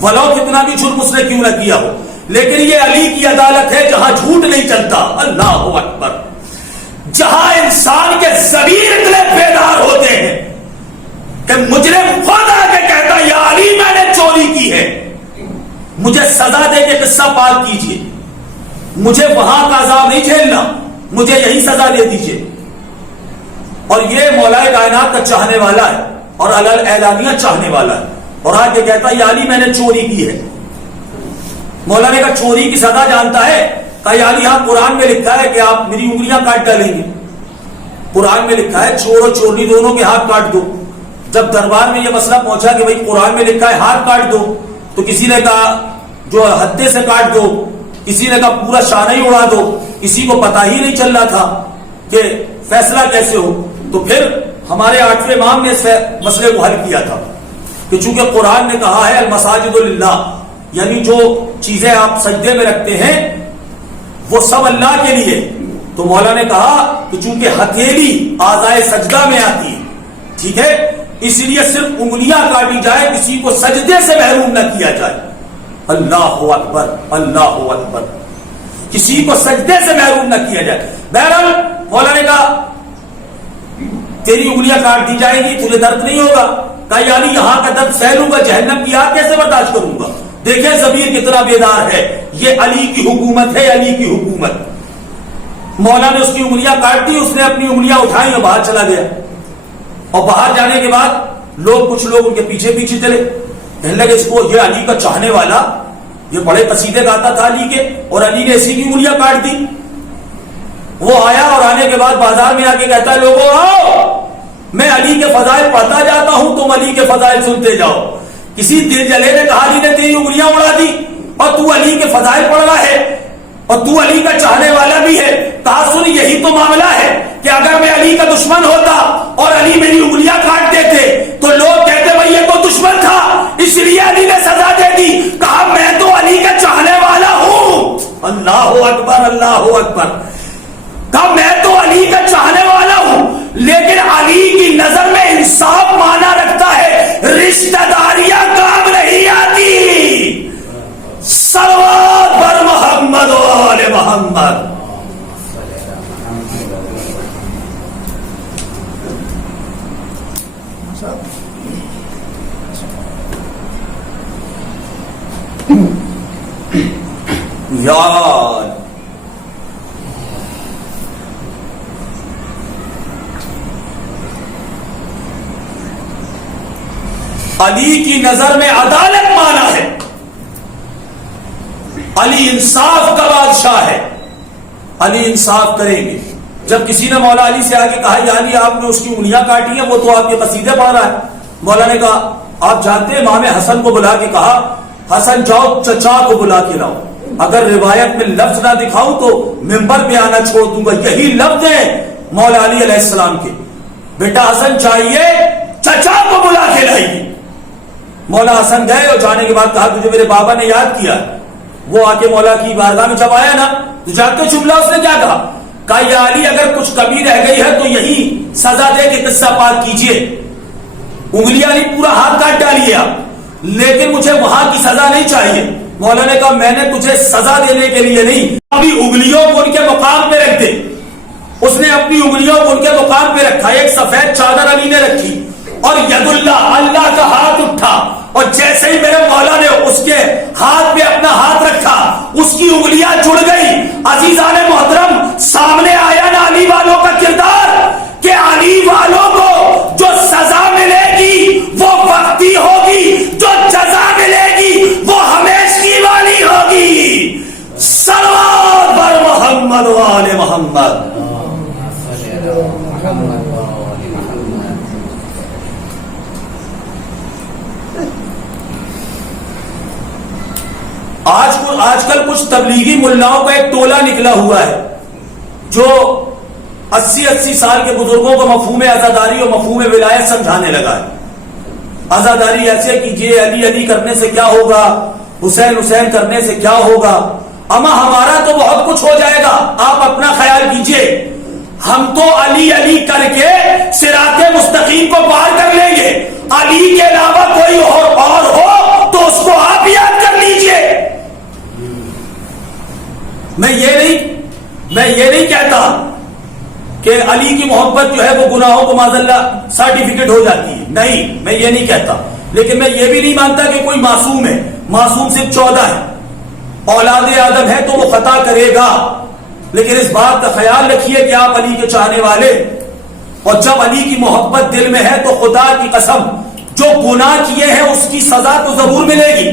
ولو کتنا بھی جرم اس نے کیوں نہ کیا ہو, لیکن یہ علی کی عدالت ہے جہاں جھوٹ نہیں چلتا. اللہ اکبر. جہاں انسان کے ضمیر اتنے بیدار ہوتے ہیں کہ مجرم خود آ کے کہتا یا علی میں نے چوری کی ہے, مجھے سزا دے کے قصہ پاک کیجئے, مجھے وہاں کا عذاب نہیں جھیلنا, مجھے یہی سزا دے دیجئے. اور یہ مولا کائنات کا چاہنے والا ہے اور اعلانیہ چاہنے والا ہے, اور آج یہ کہتا ہے یا علی میں نے چوری کی ہے. مولا نے کہا چوری کی سزا جانتا ہے؟ کہا یا علی ہاں قرآن میں لکھا ہے کہ آپ میری انگلیاں کاٹ ڈالیں گے, قرآن میں لکھا ہے چور اور چورنی دونوں کے ہاتھ کاٹ دو. جب دربار میں یہ مسئلہ پہنچا کہ بھئی قرآن میں لکھا ہے ہاتھ کاٹ دو, تو کسی نے کہا جو ہتھے سے کاٹ دو, کسی نے کہا پورا شانہ ہی اڑا دو, کسی کو پتہ ہی نہیں چل رہا تھا کہ فیصلہ کیسے ہو. تو پھر ہمارے 8ویں امام نے اس مسئلے کو حل کیا تھا کہ چونکہ قرآن نے کہا ہے المساجد للہ, یعنی جو چیزیں آپ سجدے میں رکھتے ہیں وہ سب اللہ کے لیے, تو مولا نے کہا کہ چونکہ ہتھیلی اعضائے سجدہ میں آتی ہے, ٹھیک ہے, اس لیے صرف انگلیاں کاٹی جائے, کسی کو سجدے سے محروم نہ کیا جائے. اللہ اکبر, اللہ اکبر. کسی کو سجدے سے محروم نہ کیا جائے. بہرحال مولا نے کہا تیری انگلیاں کاٹ دی جائیں گی, تجھے درد نہیں ہوگا. کہا یعنی یہاں کا درد سہ لوں گا, جہنم کی آگ کیسے برداشت کروں گا. دیکھیں ضمیر کتنا بیدار ہے, یہ علی کی حکومت ہے, علی کی حکومت. مولا نے اس کی انگلیاں کاٹ دی, اس نے اپنی انگلیاں اٹھائی اور باہر چلا گیا. اور باہر جانے کے بعد کچھ لوگ ان کے پیچھے پیچھے چلے, کہنے لگے اس کو یہ علی کا چاہنے والا, یہ بڑے قصیدے گاتا تھا علی کے, اور علی نے اسی کی انگلیاں کاٹ دی. وہ آیا اور آنے کے بعد بازار میں آ کے کہتا ہے لوگوں آؤ, میں علی کے فضائل پڑھتا جاتا ہوں, تم علی کے فضائل سنتے جاؤ. کسی دل جلے نے کہا علی نے تیری انگلیاں اڑا دی اور تو علی کے فضائل پڑھ رہا ہے اور تو علی کا چاہنے والا بھی ہے. کہا سن یہی تو معاملہ ہے کہ اگر میں علی کا دشمن ہوتا اور علی میری انگلیاں کاٹ دیتے تو لوگ کہتے بھائی یہ تو دشمن تھا اس لیے علی نے سزا دے دی. کہا میں تو علی کا چاہنے والا ہوں. اللہ اکبر, اللہ اکبر. کہا میں تو علی کا چاہنے والا ہوں, لیکن علی کی نظر میں انصاف مانا رکھتا ہے, رشتہ داریاں کام نہیں آتی. صلوات بر محمد و آل محمد. یار علی کی نظر میں عدالت مانا ہے, علی انصاف کا بادشاہ ہے, علی انصاف کریں گے. جب کسی نے مولا علی سے آگے کہا یا علی آپ نے اس کی انگلیاں کاٹی ہیں, وہ تو آپ کے قصیدے پڑھ رہا ہے. مولا نے کہا آپ جانتے ہیں امام حسن کو بلا کے کہا حسن جاؤ چچا کو بلا کے لاؤ, اگر روایت میں لفظ نہ دکھاؤں تو ممبر پہ آنا چھوڑ دوں گا. یہی لفظ ہیں مولا علی علیہ السلام کے, بیٹا حسن چاہیے چچا کو بلا کے لائیے. مولا حسن گئے اور جانے کے بعد کہا تجھے میرے بابا نے یاد کیا. وہ آ کے مولا کی بارگاہ میں جب آیا نا تو جانتے جملہ اس نے کیا کہا یا علی اگر کچھ کمی رہ گئی ہے تو یہی سزا دے کے قصہ پاک کیجئے. انگلیاں نہیں پورا ہاتھ کاٹ ڈالیے آپ, لیکن مجھے وہاں کی سزا نہیں چاہیے. مولا نے کہا میں نے تجھے سزا دینے کے لیے نہیں, اپنی انگلیوں کو ان کے مقام پہ رکھ دے. اس نے اپنی انگلیوں کو ان کے مقام پہ رکھا. ایک سفید چادر علی نے رکھی اور ید اللہ, اللہ کا ہاتھ اٹھا, اور جیسے ہی میرے مولا نے اس کے ہاتھ پہ اپنا ہاتھ رکھا اس کی انگلیاں جڑ گئی. عزیزان محترم, سامنے آیا نا علی والوں کا کردار کہ علی والوں کو جو سزا ملے گی وہ وقتی ہوگی, جو جزا ملے گی وہ ہمیشگی والی ہوگی. صلوات بر محمد محمد وآل محمد. اللهم صل على محمد وآل محمد. آج کل کچھ تبلیغی ملاؤں کا ایک ٹولہ نکلا ہوا ہے جو 80 سال کے بزرگوں کو مفہوم عزاداری اور مفہوم ولایت سمجھانے لگا ہے. عزاداری ایسے کیجئے، علی علی کرنے سے کیا ہوگا، حسین حسین کرنے سے کیا ہوگا. اما ہمارا تو بہت کچھ ہو جائے گا، آپ اپنا خیال کیجئے. ہم تو علی علی کر کے صراط مستقیم کو پار کر لیں گے. علی کے علاوہ کوئی اور ہو تو اس کو آپ یاد کر لیجئے. میں یہ نہیں کہتا کہ علی کی محبت جو ہے وہ گناہوں کو معاذ اللہ سرٹیفکیٹ ہو جاتی ہے، نہیں، میں یہ نہیں کہتا. لیکن میں یہ بھی نہیں مانتا کہ کوئی معصوم ہے. معصوم صرف 14 ہے، اولاد آدم ہے تو وہ خطا کرے گا. لیکن اس بات کا خیال رکھیے کہ آپ علی کے چاہنے والے، اور جب علی کی محبت دل میں ہے تو خدا کی قسم جو گناہ کیے ہیں اس کی سزا تو ضرور ملے گی،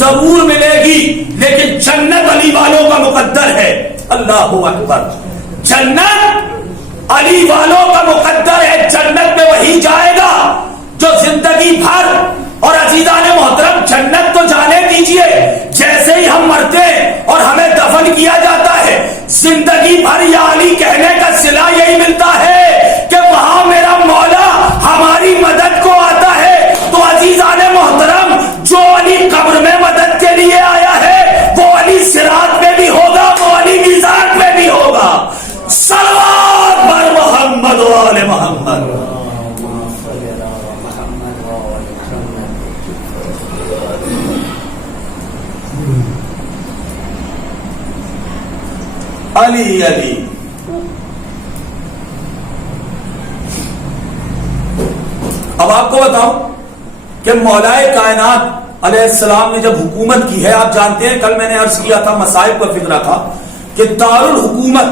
ضرور ملے گی. لیکن جنت علی والوں کا مقدر ہے. اللہ اکبر. جنت علی والوں کا مقدر ہے. جنت میں وہی جائے گا جو زندگی بھر، اور عزیزان محترم جنت تو جانے دیجئے، جیسے ہی ہم مرتے اور ہمیں دفن کیا جاتا ہے زندگی بھر یا علی کہنے کا صلہ یہی ملتا ہے کہ وہاں میرا مولا ہماری مدد کو آتا ہے. تو عزیزان محترم جو علی قبر میں مدد کے لیے آیا ہے وہ علی صراط میں بھی ہوگا، وہ علی میزان میں بھی ہوگا. صلوات بر محمد و آل محمد. اللهم صل على محمد وآل محمد. علی علی. اب آپ کو بتاؤں کہ مولا کائنات علیہ السلام نے جب حکومت کی ہے، آپ جانتے ہیں کل میں نے عرض کیا تھا، مصائب کا فکرہ تھا کہ دارالحکومت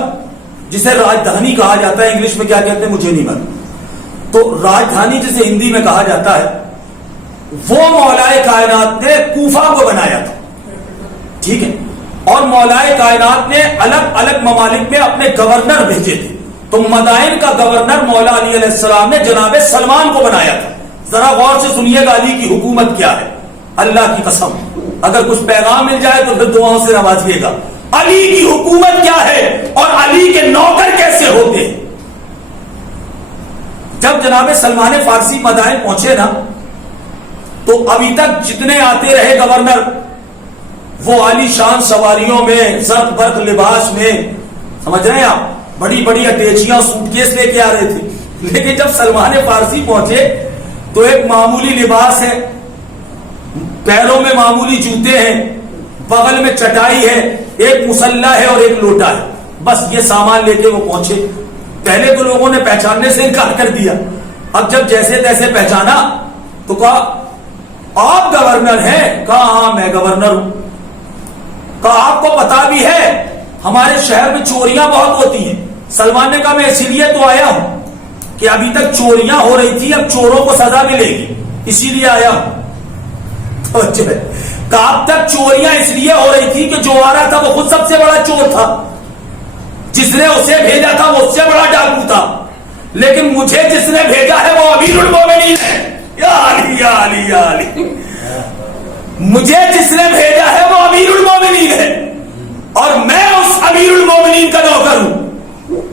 جسے راجدھانی کہا جاتا ہے، انگلش میں کیا کہتے ہیں مجھے نہیں معلوم، تو راجدھانی جسے ہندی میں کہا جاتا ہے، وہ مولا کائنات نے کوفہ کو بنایا تھا. ٹھیک ہے. اور مولا کائنات نے الگ الگ ممالک میں اپنے گورنر بھیجے تھے. تو مدائن کا گورنر مولا علی علیہ السلام نے جناب سلمان کو بنایا تھا. ذرا غور سے سنیے گا علی کی حکومت کیا ہے. اللہ کی قسم اگر کچھ پیغام مل جائے تو پھر دعاؤں سے نوازیے گا. علی کی حکومت کیا ہے اور علی کے نوکر کیسے ہوتے ہیں. جب جناب سلمان فارسی مدائن پہنچے نا تو ابھی تک جتنے آتے رہے گورنر وہ عالی شان سواریوں میں، زرق برق لباس میں، سمجھ رہے ہیں آپ، بڑی بڑی اٹیچیاں سوٹ کیس لے کے آ رہے تھے. لیکن جب سلمان فارسی پہنچے تو ایک معمولی لباس ہے، پیروں میں معمولی جوتے ہیں، بغل میں چٹائی ہے، ایک مسلح ہے اور ایک لوٹا ہے، بس یہ سامان لے کے وہ پہنچے. پہلے تو لوگوں نے پہچاننے سے انکار کر دیا. اب جب جیسے تیسے پہچانا تو کہا آپ گورنر ہیں؟ کہا ہاں میں گورنر ہوں. کہا آپ کو پتا بھی ہے ہمارے شہر میں چوریاں بہت ہوتی ہیں. سلمان نے کہا میں اسی لیے تو آیا ہوں کہ ابھی تک چوریاں ہو رہی تھی، اب چوروں کو سزا ملے گی، اسی لیے آیا ہوں. کہا اب تک چوریاں اس لیے ہو رہی تھی کہ جو آ رہا تھا وہ خود سب سے بڑا چور تھا، جس نے اسے بھیجا تھا وہ اس سے بڑا ڈاکو تھا، لیکن مجھے جس نے بھیجا ہے وہ امیر المومنین ہے. یا علی یا علی یا علی. مجھے جس نے بھیجا ہے وہ امیر المومنین ہے اور میں اس امیر المومنین کا نوکر ہوں.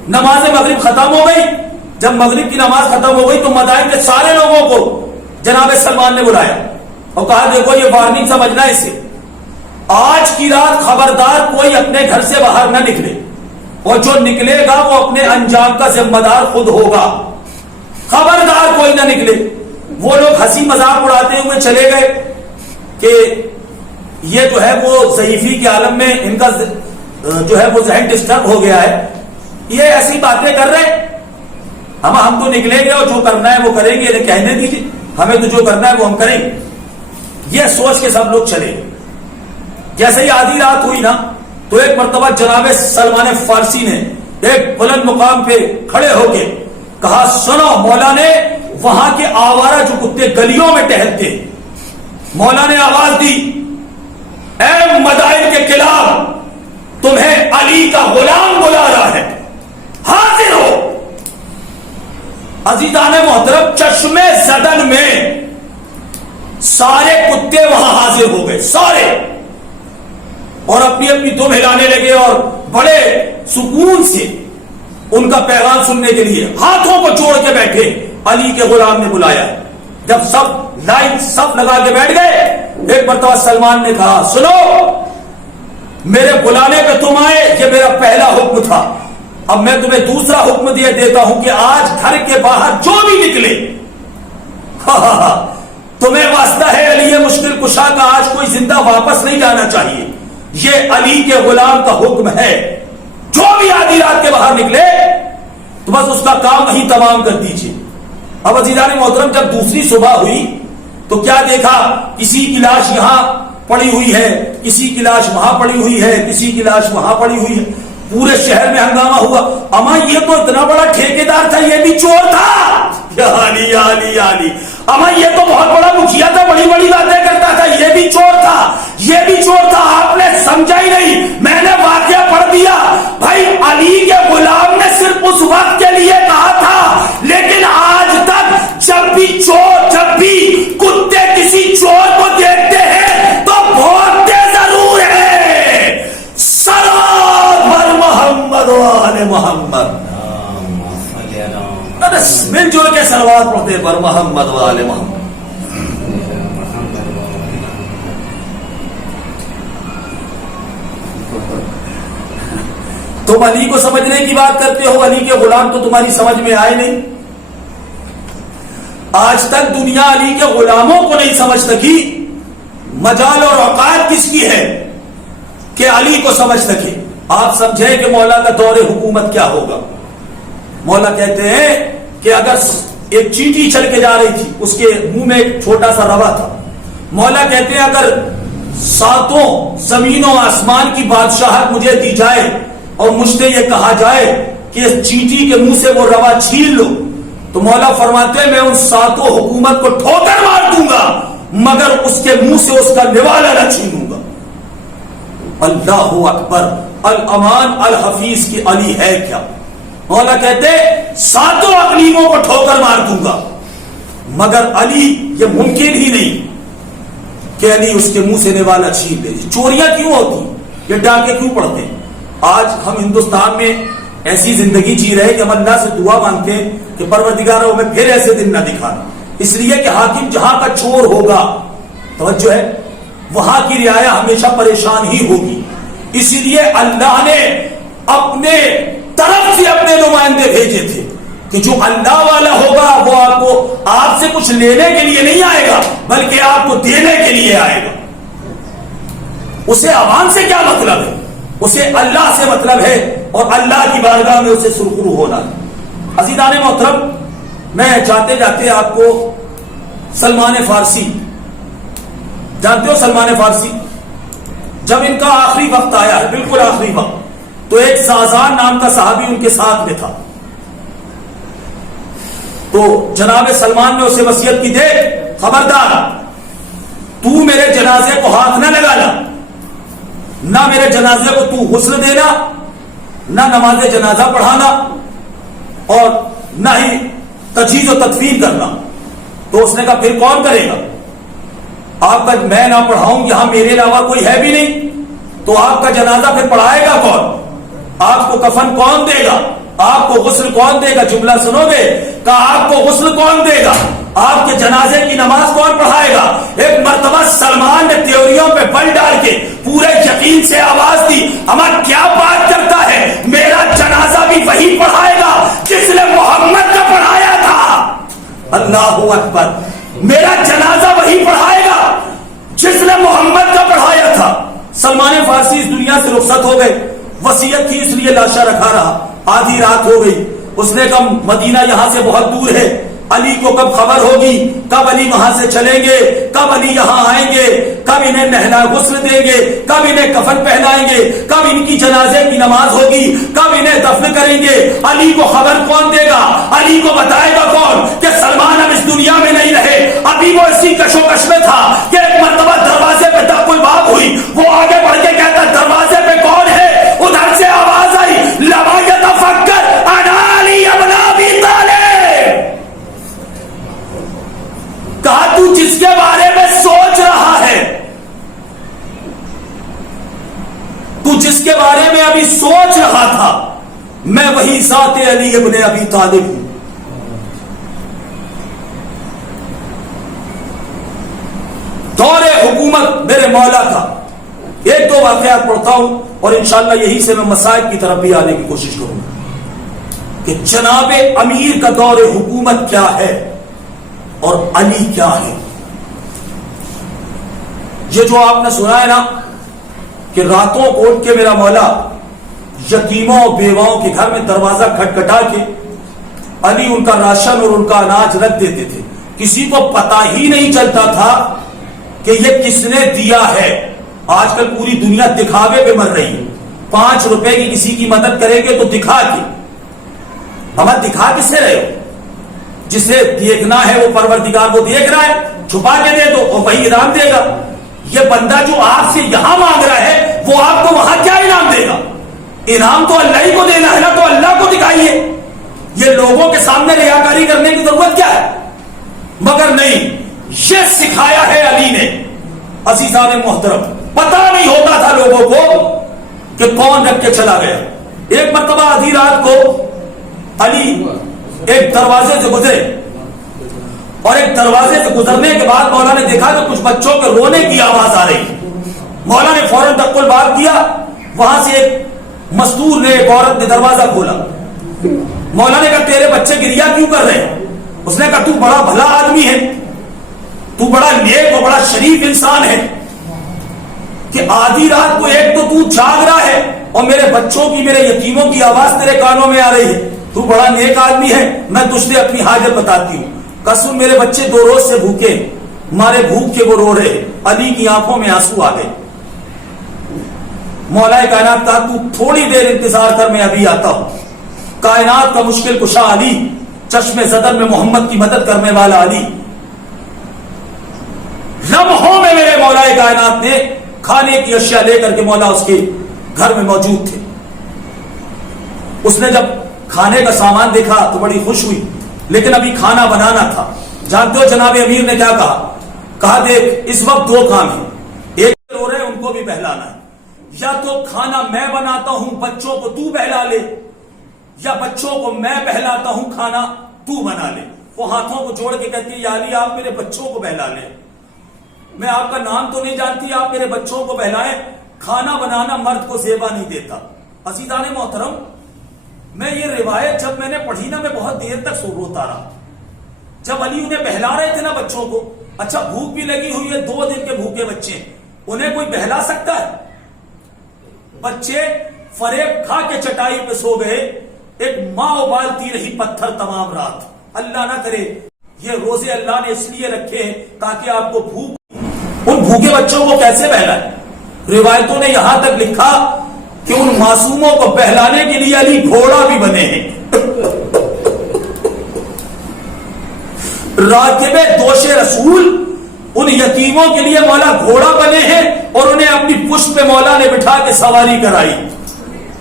نماز مغرب ختم ہو گئی. جب مغرب کی نماز ختم ہو گئی تو مدائن کے سارے لوگوں کو جناب سلمان نے بلایا اور کہا دیکھو یہ وارننگ سمجھنا اسے، آج کی رات خبردار کوئی اپنے گھر سے باہر نہ نکلے، اور جو نکلے گا وہ اپنے انجام کا ذمہ دار خود ہوگا. خبردار کوئی نہ نکلے. وہ لوگ ہنسی مذاق اڑاتے ہوئے چلے گئے کہ یہ جو ہے وہ ضعیفی کے عالم میں ان کا جو ہے وہ ذہن ڈسٹرب ہو گیا ہے، یہ ایسی باتیں کر رہے ہیں، ہم تو نکلیں گے اور جو کرنا ہے وہ کریں گے، انہیں کہنے دیجیے، ہمیں تو جو کرنا ہے وہ ہم کریں گے. یہ سوچ کے سب لوگ چلے. جیسے ہی آدھی رات ہوئی نا تو ایک مرتبہ جناب سلمان فارسی نے ایک بلند مقام پہ کھڑے ہو کے کہا سنو، مولا نے وہاں کے آوارہ جو کتے گلیوں میں ٹہلتے، مولا نے آواز دی اے مدائن کے خلاف تمہیں علی کا غلام بلا رہا ہے، حاضر ہو۔ عزیزان محترم، چشمے زدن میں سارے کتے وہاں حاضر ہو گئے، سارے، اور اپنی اپنی دم ہلانے لگے اور بڑے سکون سے ان کا پیغام سننے کے لیے ہاتھوں کو جوڑ کے بیٹھے۔ علی کے غلام نے بلایا، جب سب لائن سب لگا کے بیٹھ گئے، ایک مرتبہ سلمان نے کہا سنو، میرے بلانے پہ تم آئے، یہ میرا پہلا حکم تھا، اب میں تمہیں دوسرا حکم دے دیتا ہوں کہ آج گھر کے باہر جو بھی نکلے، تمہیں واسطہ ہے علی مشکل کشا کا، آج کوئی زندہ واپس نہیں جانا چاہیے، یہ علی کے غلام کا حکم ہے، جو بھی آدھی رات کے باہر نکلے تو بس اس کا کام وہیں تمام کر دیجیے۔ اب عزیزان محترم، جب دوسری صبح ہوئی تو کیا دیکھا، کسی کی لاش یہاں پڑی ہوئی ہے، کسی کی لاش وہاں پڑی ہوئی ہے، کسی کی لاش وہاں پڑی ہوئی ہے، پورے شہر میں ہنگامہ ہوا۔ اما یہ تو اتنا بڑا ٹھیکیدار تھا، یہ بھی چور تھا، یا علی یا علی یا علی، اما یہ تو بہت بڑا مکھیا تھا، بڑی بڑی باتیں کرتا تھا، یہ بھی چور تھا، یہ بھی چور تھا، آپ نے سمجھا ہی نہیں، میں نے واقعہ پڑھ دیا۔ بھائی علی کے غلام نے صرف اس وقت کے لیے کہا تھا، لیکن آج تک جب بھی چور، جب بھی کتے کسی چور کو دیکھتے ہیں تو بھونکتے ضرور ہیں، صلوات بر محمد و آل محمد، مل جل کے صلوات پڑھتے بر محمد و آل محمد۔ تم علی کو سمجھنے کی بات کرتے ہو، علی کے غلام تو تمہاری سمجھ میں آئے نہیں۔ آج تک دنیا علی کے غلاموں کو نہیں سمجھ سکی، مجال اور اوقات کس کی ہے کہ علی کو سمجھ سکے۔ آپ سمجھے کہ مولا کا دور حکومت کیا ہوگا۔ مولا کہتے ہیں کہ اگر ایک چیٹی چل کے جا رہی تھی، اس کے منہ میں ایک چھوٹا سا روا تھا، مولا کہتے ہیں اگر ساتوں زمینوں آسمان کی بادشاہت مجھے دی جائے اور مجھ سے یہ کہا جائے کہ اس چیٹی کے منہ سے وہ روا چھین لو، تو مولا فرماتے ہیں میں ان ساتوں حکومت کو ٹھوکر مار دوں گا، مگر اس کے منہ سے اس کا نوالا نہ چھینوں گا۔ اللہ اکبر، الامان الحفیظ کی علی ہے کیا۔ مولا کہتے ساتوں اقلیموں کو ٹھوکر مار دوں گا، مگر علی یہ ممکن ہی نہیں کہ علی اس کے منہ سے نوالا چھین لے۔ چوریاں کیوں ہوتی، یہ ڈاکے کیوں پڑتے ہیں؟ آج ہم ہندوستان میں ایسی زندگی جی رہے کہ ہم اللہ سے دعا مانگتے ہیں کہ پروردگارا ہمیں پھر ایسے دن نہ دکھانا، اس لیے کہ حاکم جہاں کا چور ہوگا، توجہ ہے، وہاں کی رعایا ہمیشہ پریشان ہی ہوگی۔ اسی لیے اللہ نے اپنے طرف سے اپنے نمائندے بھیجے تھے کہ جو اللہ والا ہوگا وہ آپ سے کچھ لینے کے لیے نہیں آئے گا، بلکہ آپ کو دینے کے لیے آئے گا۔ اسے عوام سے کیا مطلب ہے، اسے اللہ سے مطلب ہے، اور اللہ کی بارگاہ میں اسے سرخرو ہونا ہے۔ عزیزان محترم، میں جاتے جاتے آپ کو سلمان فارسی، جانتے ہو سلمان فارسی، جب ان کا آخری وقت آیا ہے، بالکل آخری وقت، تو ایک زازان نام کا صحابی ان کے ساتھ میں تھا، تو جناب سلمان نے اسے وصیت کی، دے خبردار تو میرے جنازے کو ہاتھ نہ لگانا، نہ میرے جنازے کو تو غسل دینا، نہ نماز جنازہ پڑھانا، اور نہ ہی تجہیز و تدفین کرنا۔ تو اس نے کہا پھر کون کرے گا؟ آپ کا میں نہ پڑھاؤں، یہاں میرے علاوہ کوئی ہے بھی نہیں، تو آپ کا جنازہ پھر پڑھائے گا کون؟ آپ کو کفن کون دے گا؟ آپ کو غسل کون دے گا؟ جملہ سنو گے، کہا آپ کو غسل کون دے گا؟ آپ کے جنازے کی نماز کون پڑھائے گا؟ ایک مرتبہ سلمان نے تیوریوں پہ بل ڈال کے پورے یقین سے آواز دی، ہمارا کیا بات کرتا ہے، میرا جنازہ بھی وہی پڑھائے گا جس نے محمد کا پڑھایا تھا۔ اللہ اکبر، میرا جنازہ وہی پڑھائے گا جس نے محمد کا پڑھایا تھا۔ سلمان فارسی اس دنیا سے رخصت ہو گئے، وصیت تھی اس لیے لاشا رکھا رہا، آدھی رات ہو گئی، اس نے کہا مدینہ یہاں سے بہت دور ہے، علی کو کب خبر ہوگی، کب علی وہاں سے چلیں گے، کب علی یہاں آئیں گے، کب انہیں نہلا غسل دیں گے، کب انہیں کفن پہنائیں گے، کب ان کی جنازے کی نماز ہوگی، کب انہیں دفن کریں گے، علی کو خبر کون دے گا، علی کو بتائے گا کون کہ سلمان اب اس دنیا میں نہیں رہے۔ ابھی وہ اسی کشوکش میں تھا کہ ایک مرتبہ دروازے پہ دق الباب ہوئی، وہ آگے بڑھ کے کہتا دروازے پہ کون ہے؟ تو جس کے بارے میں سوچ رہا ہے، تو جس کے بارے میں ابھی سوچ رہا تھا، میں وہی ذات علی ابن ابی طالب ہوں۔ دور حکومت میرے مولا کا ایک دو واقعات پڑھتا ہوں اور انشاءاللہ یہی سے میں مسائل کی طرف بھی آنے کی کوشش کروں گا کہ جناب امیر کا دور حکومت کیا ہے اور علی کیا ہے۔ یہ جو آپ نے سنا ہے نا کہ راتوں کو اٹھ کے میرا مولا یتیموں بیواؤں کے گھر میں دروازہ کھٹکھٹا کے علی ان کا راشن اور ان کا اناج رکھ دیتے تھے، کسی کو پتا ہی نہیں چلتا تھا کہ یہ کس نے دیا ہے۔ آج کل پوری دنیا دکھاوے پہ مر رہی ہے، 5 روپے کی کسی کی مدد کریں گے تو دکھا کے، ہمیں دکھا کس سے رہے ہو؟ جسے دیکھنا ہے وہ پروردگار کو دیکھ رہا ہے، چھپا کے دے دو اور وہی انعام دے گا۔ یہ بندہ جو آپ سے یہاں مانگ رہا ہے وہ آپ کو وہاں کیا انعام دے گا؟ انعام تو اللہ ہی کو دینا ہے نا، تو اللہ کو دکھائیے۔ یہ لوگوں کے سامنے ریاکاری کرنے کی ضرورت کیا ہے؟ مگر نہیں، یہ سکھایا ہے علی نے۔ عزیزان محترم، پتا نہیں ہوتا تھا لوگوں کو کہ کون رکھ کے چلا گیا۔ ایک مرتبہ آدھی رات کو علی ایک دروازے سے گزرے اور ایک دروازے سے گزرنے کے بعد مولا نے دیکھا کہ کچھ بچوں کے رونے کی آواز آ رہی۔ مولا نے فوراً دق الباب کیا، وہاں سے ایک مزدور نے، ایک عورت نے دروازہ کھولا۔ مولا نے کہا تیرے بچے گریا کیوں کر رہے ہیں؟ اس نے کہا تو بڑا بھلا آدمی ہے، تو بڑا نیک اور بڑا شریف انسان ہے کہ آدھی رات کو ایک تو جاگ رہا ہے اور میرے بچوں کی، میرے یتیموں کی آواز تیرے کانوں میں آ رہی ہے، تو بڑا نیک آدمی ہے، میں تجھ سے اپنی حاجت بتاتی ہوں۔ قسم میرے بچے 2 روز سے بھوکے، مارے بھوک کے وہ رو رہے۔ علی کی آنکھوں میں آنسو آ گئے۔ مولا کائنات کہا تو تھوڑی دیر انتظار کر، میں ابھی آتا ہوں۔ کائنات کا مشکل کشا علی، چشم زدر میں محمد کی مدد کرنے والا علی، لمحوں میں میرے مولا کائنات نے کھانے کی اشیاء لے کر کے مولا اس کے گھر میں موجود تھے۔ اس نے جب کھانے کا سامان دیکھا تو بڑی خوش ہوئی، لیکن ابھی کھانا بنانا تھا۔ جانتے ہو جناب امیر نے کیا کہا دیکھ اس وقت 2 کام ہیں، ایک رو رہے ان کو بھی بہلانا ہے، یا تو کھانا میں بناتا ہوں بچوں کو تو بہلا لے، یا بچوں کو میں بہلاتا ہوں کھانا تو بنا لے۔ وہ ہاتھوں کو جوڑ کے کہتی ہے یا علی آپ میرے بچوں کو بہلا لیں، میں آپ کا نام تو نہیں جانتی، آپ میرے بچوں کو بہلائیں، کھانا بنانا مرد کو زیبا نہیں دیتا۔ عزیزان محترم، میں یہ روایت جب میں نے پڑھی نا میں بہت دیر تک روتا رہا۔ جب علی انہیں بہلا رہے تھے نا بچوں کو، اچھا بھوک بھی لگی ہوئی ہے، 2 دن کے بھوکے بچے، انہیں کوئی بہلا سکتا ہے؟ بچے فریب کھا کے چٹائی پہ سو گئے، ایک ماں ابالتی رہی پتھر تمام رات۔ اللہ نہ کرے یہ روزے اللہ نے اس لیے رکھے ہیں تاکہ آپ کو بھوک، ان بھوکے بچوں کو کیسے بہلائے؟ روایتوں نے یہاں تک لکھا کہ ان معصوموں کو بہلانے کے لیے علی گھوڑا بھی بنے ہیں۔ راکب دوش رسول، ان یتیموں کے لیے مولا گھوڑا بنے ہیں اور انہیں اپنی پشت پہ مولا نے بٹھا کے سواری کرائی۔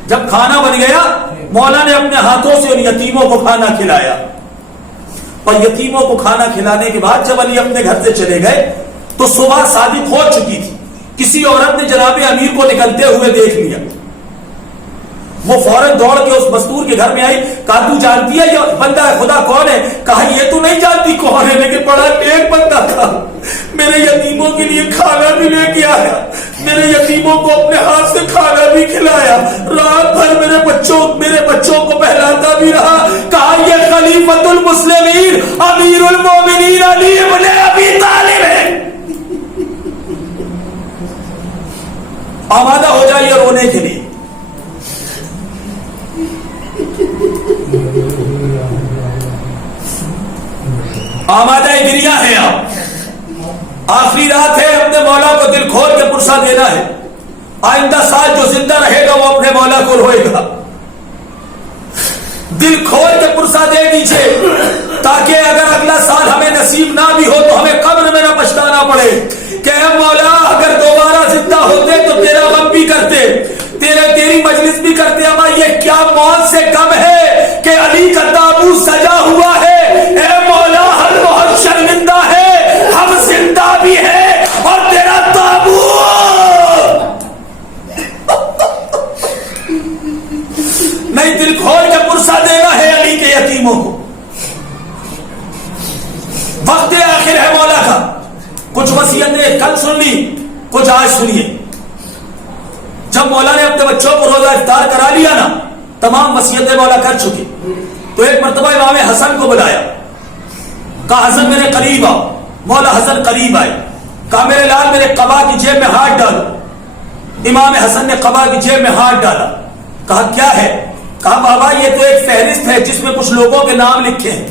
جب کھانا بن گیا مولا نے اپنے ہاتھوں سے ان یتیموں کو کھانا کھلایا، اور یتیموں کو کھانا کھلانے کے بعد جب علی اپنے گھر سے چلے گئے تو صبح صادق ہو چکی تھی۔ کسی عورت نے جناب امیر کو نکلتے ہوئے دیکھ لیا، وہ فوراً دوڑ کے اس مزدور کے گھر میں آئی، کہا تو جانتی ہے یہ بندہ خدا کون ہے؟ کہا یہ تو نہیں جانتی کون ہے، لیکن بڑا نیک بندہ تھا، میرے یتیموں کے لیے کھانا بھی لے کے آیا، میرے یتیموں کو اپنے ہاتھ سے کھانا بھی کھلایا، رات بھر میرے بچوں کو بہلاتا بھی رہا۔ کہا یہ خلیفۃ المسلمین امیر المومنین علی ابن ابی طالب ہے۔ آمادہ ہو جائیے رونے کے لیے۔ آمادہ گریا ہے آپ، آخری رات ہے، اپنے مولا کو دل کھول کے پرسہ دینا ہے۔ آئندہ سال جو زندہ رہے گا وہ اپنے مولا کو روئے گا، دل کھول کے پرسہ دے دیجئے تاکہ اگر اگلا سال ہمیں نصیب نہ بھی ہو تو ہمیں قبر میں نہ پچھتانا پڑے کہ اے مولا اگر دوبارہ زندہ ہوتے تو تیرا غم بھی کرتے، تیری مجلس بھی کرتے، اما یہ کیا موت سے کم ہے کہ علی کا تابوت سجا ہوا ہے۔ اے مولا ہم بہت شرمندہ ہے، ہم وصیتیں کل سن لی، کچھ آج سنیے۔ جب مولا نے اپنے بچوں کو روزہ افطار کرا لیا نا، تمام وصیتیں مولا کر چکے، تو ایک مرتبہ امام حسن کو بلایا، کہا حسن میرے قریب آؤ۔ مولا حسن قریب آئے، کہا میرے لال میرے قبا کی جیب میں ہاتھ ڈالو۔ امام حسن نے قبا کی جیب میں ہاتھ ڈالا، کہا کیا ہے؟ کہا بابا یہ تو ایک فہرست ہے جس میں کچھ لوگوں کے نام لکھے ہیں۔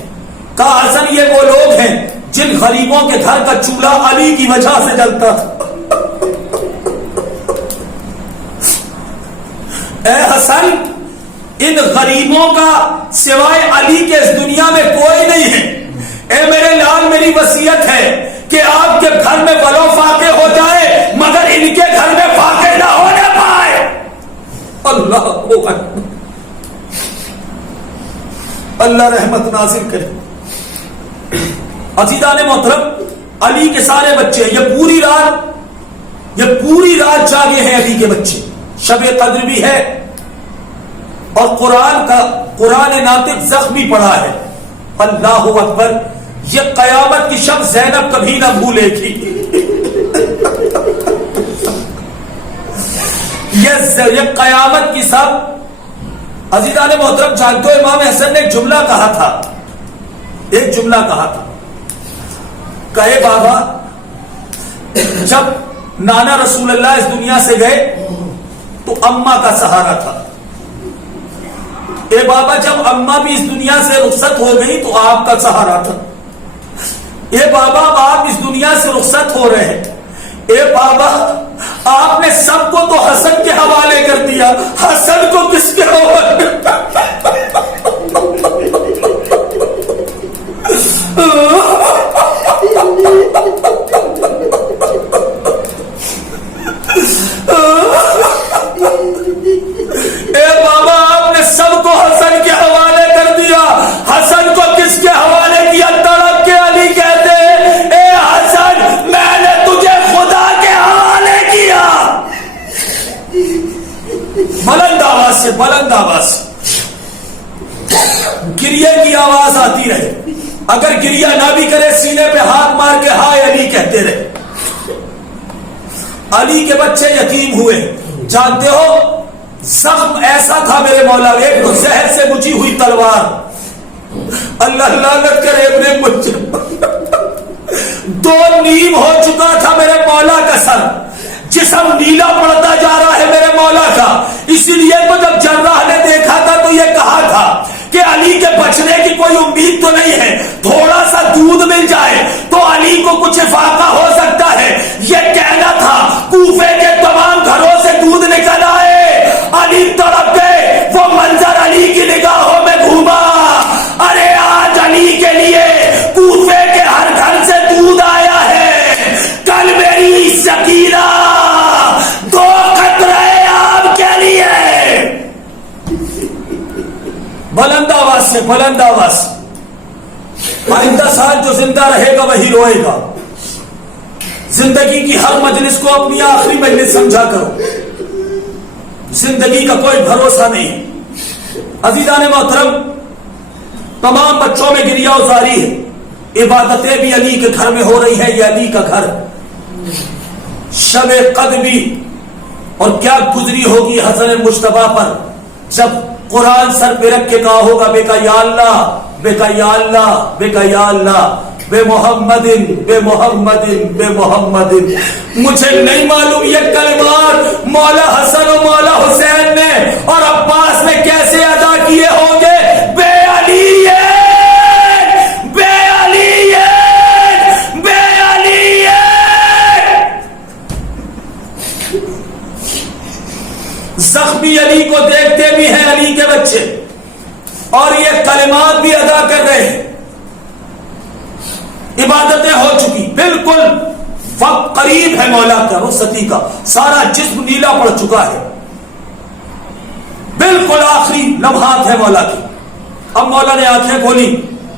کہا حسن یہ وہ لوگ ہیں جن غریبوں کے گھر کا چولہا علی کی وجہ سے جلتا تھا۔ اے حسن ان غریبوں کا سوائے علی کے اس دنیا میں کوئی نہیں ہے۔ اے میرے لال میری وصیت ہے کہ آپ کے گھر میں ولو فاقے ہو جائے مگر ان کے گھر میں فاقے نہ ہونے پائے۔ اللہ اکبر، اللہ رحمت نازل کرے۔ عزیزان محترم، علی کے سارے بچے یہ پوری رات جاگے ہیں علی کے بچے۔ شب قدر بھی ہے اور قرآن ناطق زخمی پڑا ہے۔ اللہ اکبر، یہ قیامت کی شب زینب کبھی نہ بھولے گی۔ یہ قیامت کی سب عزیزان محترم جانتے ہو، امام حسن نے ایک جملہ کہا تھا، کہے بابا جب نانا رسول اللہ اس دنیا سے گئے تو اماں کا سہارا تھا۔ اے بابا جب اماں بھی اس دنیا سے رخصت ہو گئی تو آپ کا سہارا تھا۔ اے بابا آپ اس دنیا سے رخصت ہو رہے ہیں، اے بابا آپ نے سب کو تو حسن کے حوالے کر دیا، حسن کو کس کے حوالے؟ اے بابا آپ نے سب کو حسن کے حوالے کر دیا، حسن کو کس کے حوالے کیا؟ تڑپ کے علی کہتے اے حسن میں نے تجھے خدا کے حوالے کیا۔ بلند آواز سے گریے کی آواز آتی رہے، اگر گریہ نہ بھی کرے سینے پہ ہاتھ مار کے ہائے علی کہتے رہے۔ علی کے بچے یتیم ہوئے، جانتے ہو زخم ایسا تھا میرے مولا، ایک تو زہر سے بجھی ہوئی تلوار، اللہ لعنت کرے ابن مجرم، دو نیم ہو چکا تھا میرے مولا کا سر، جسم نیلا پڑتا جا رہا ہے میرے مولا کا۔ اسی لیے تو جب جراح نے دیکھا تھا تو یہ کہا تھا کہ علی کے بچنے کی کوئی امید تو نہیں ہے، تھوڑا سا دودھ مل جائے تو علی کو کچھ افاقہ ہو سکتا ہے۔ یہ کہنا تھا، کوفے کے تمام گھروں سے دودھ نکل آئے، علی تڑپ گئے، وہ منظر علی کی نگاہوں میں گھوما۔ ارے آج علی کے لیے کوفے کے ہر گھر سے دودھ آیا ہے، کل میری سکینہ دو قطرے آپ کے لیے۔ بلند آواز سے آئندہ سال جو زندہ رہے گا وہی روئے گا۔ زندگی کی ہر مجلس کو اپنی آخری مجلس سمجھا کرو، زندگی کا کوئی بھروسہ نہیں۔ عزیزان محترم، تمام بچوں میں گریہ ازاری ہے، عبادتیں بھی علی کے گھر میں ہو رہی ہیں، یہ علی کا گھر۔ شب قدر بھی، اور کیا گزری ہوگی حسن مجتبیٰ پر جب قرآن سر پہ رکھ کے کہا ہوگا بے کا یا اللہ، بے کا یا اللہ، بے کا یا اللہ، بے محمد بے محمد بے محمد۔ مجھے نہیں معلوم یہ کلمات مولا حسن و مولا حسین نے اور عباس نے کیسے ادا کیے ہوں گے۔ بے علی بے علی بے علی۔ زخمی علی کو دیکھتے بھی ہیں علی کے بچے اور یہ کلمات بھی ادا کر رہے ہیں۔ عبادتیں ہو چکی، بالکل وقت قریب ہے مولا کا رخصتی کا، سارا جسم نیلا پڑ چکا ہے، بالکل آخری لمحات ہے مولا کی۔ اب مولا نے آنکھیں کھولی،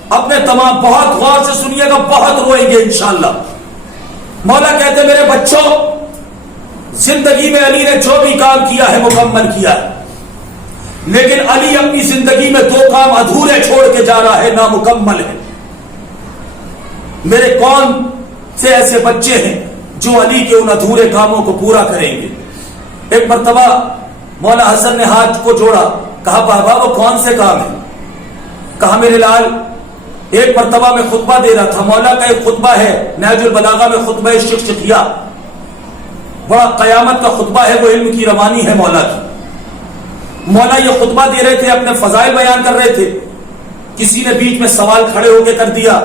اپنے تمام، بہت غور سے سنیے گا، بہت روئیں گے انشاءاللہ۔ مولا کہتے میرے بچوں، زندگی میں علی نے جو بھی کام کیا ہے مکمل کیا ہے، لیکن علی اپنی زندگی میں دو کام ادھورے چھوڑ کے جا رہا ہے، نامکمل ہے۔ میرے کون سے ایسے بچے ہیں جو علی کے ان ادھورے کاموں کو پورا کریں گے۔ ایک مرتبہ مولا حسن نے ہاتھ کو جوڑا، کہا بابا وہ کون سے کام ہیں؟ کہا میرے لال ایک مرتبہ میں خطبہ دے رہا تھا، مولا کا ایک خطبہ ہے نہج البلاغہ میں، خطبہ شقشقیہ، بڑا قیامت کا خطبہ ہے، وہ علم کی روانی ہے مولا کی۔ مولا یہ خطبہ دے رہے تھے، اپنے فضائل بیان کر رہے تھے، کسی نے بیچ میں سوال کھڑے ہو کے کر دیا،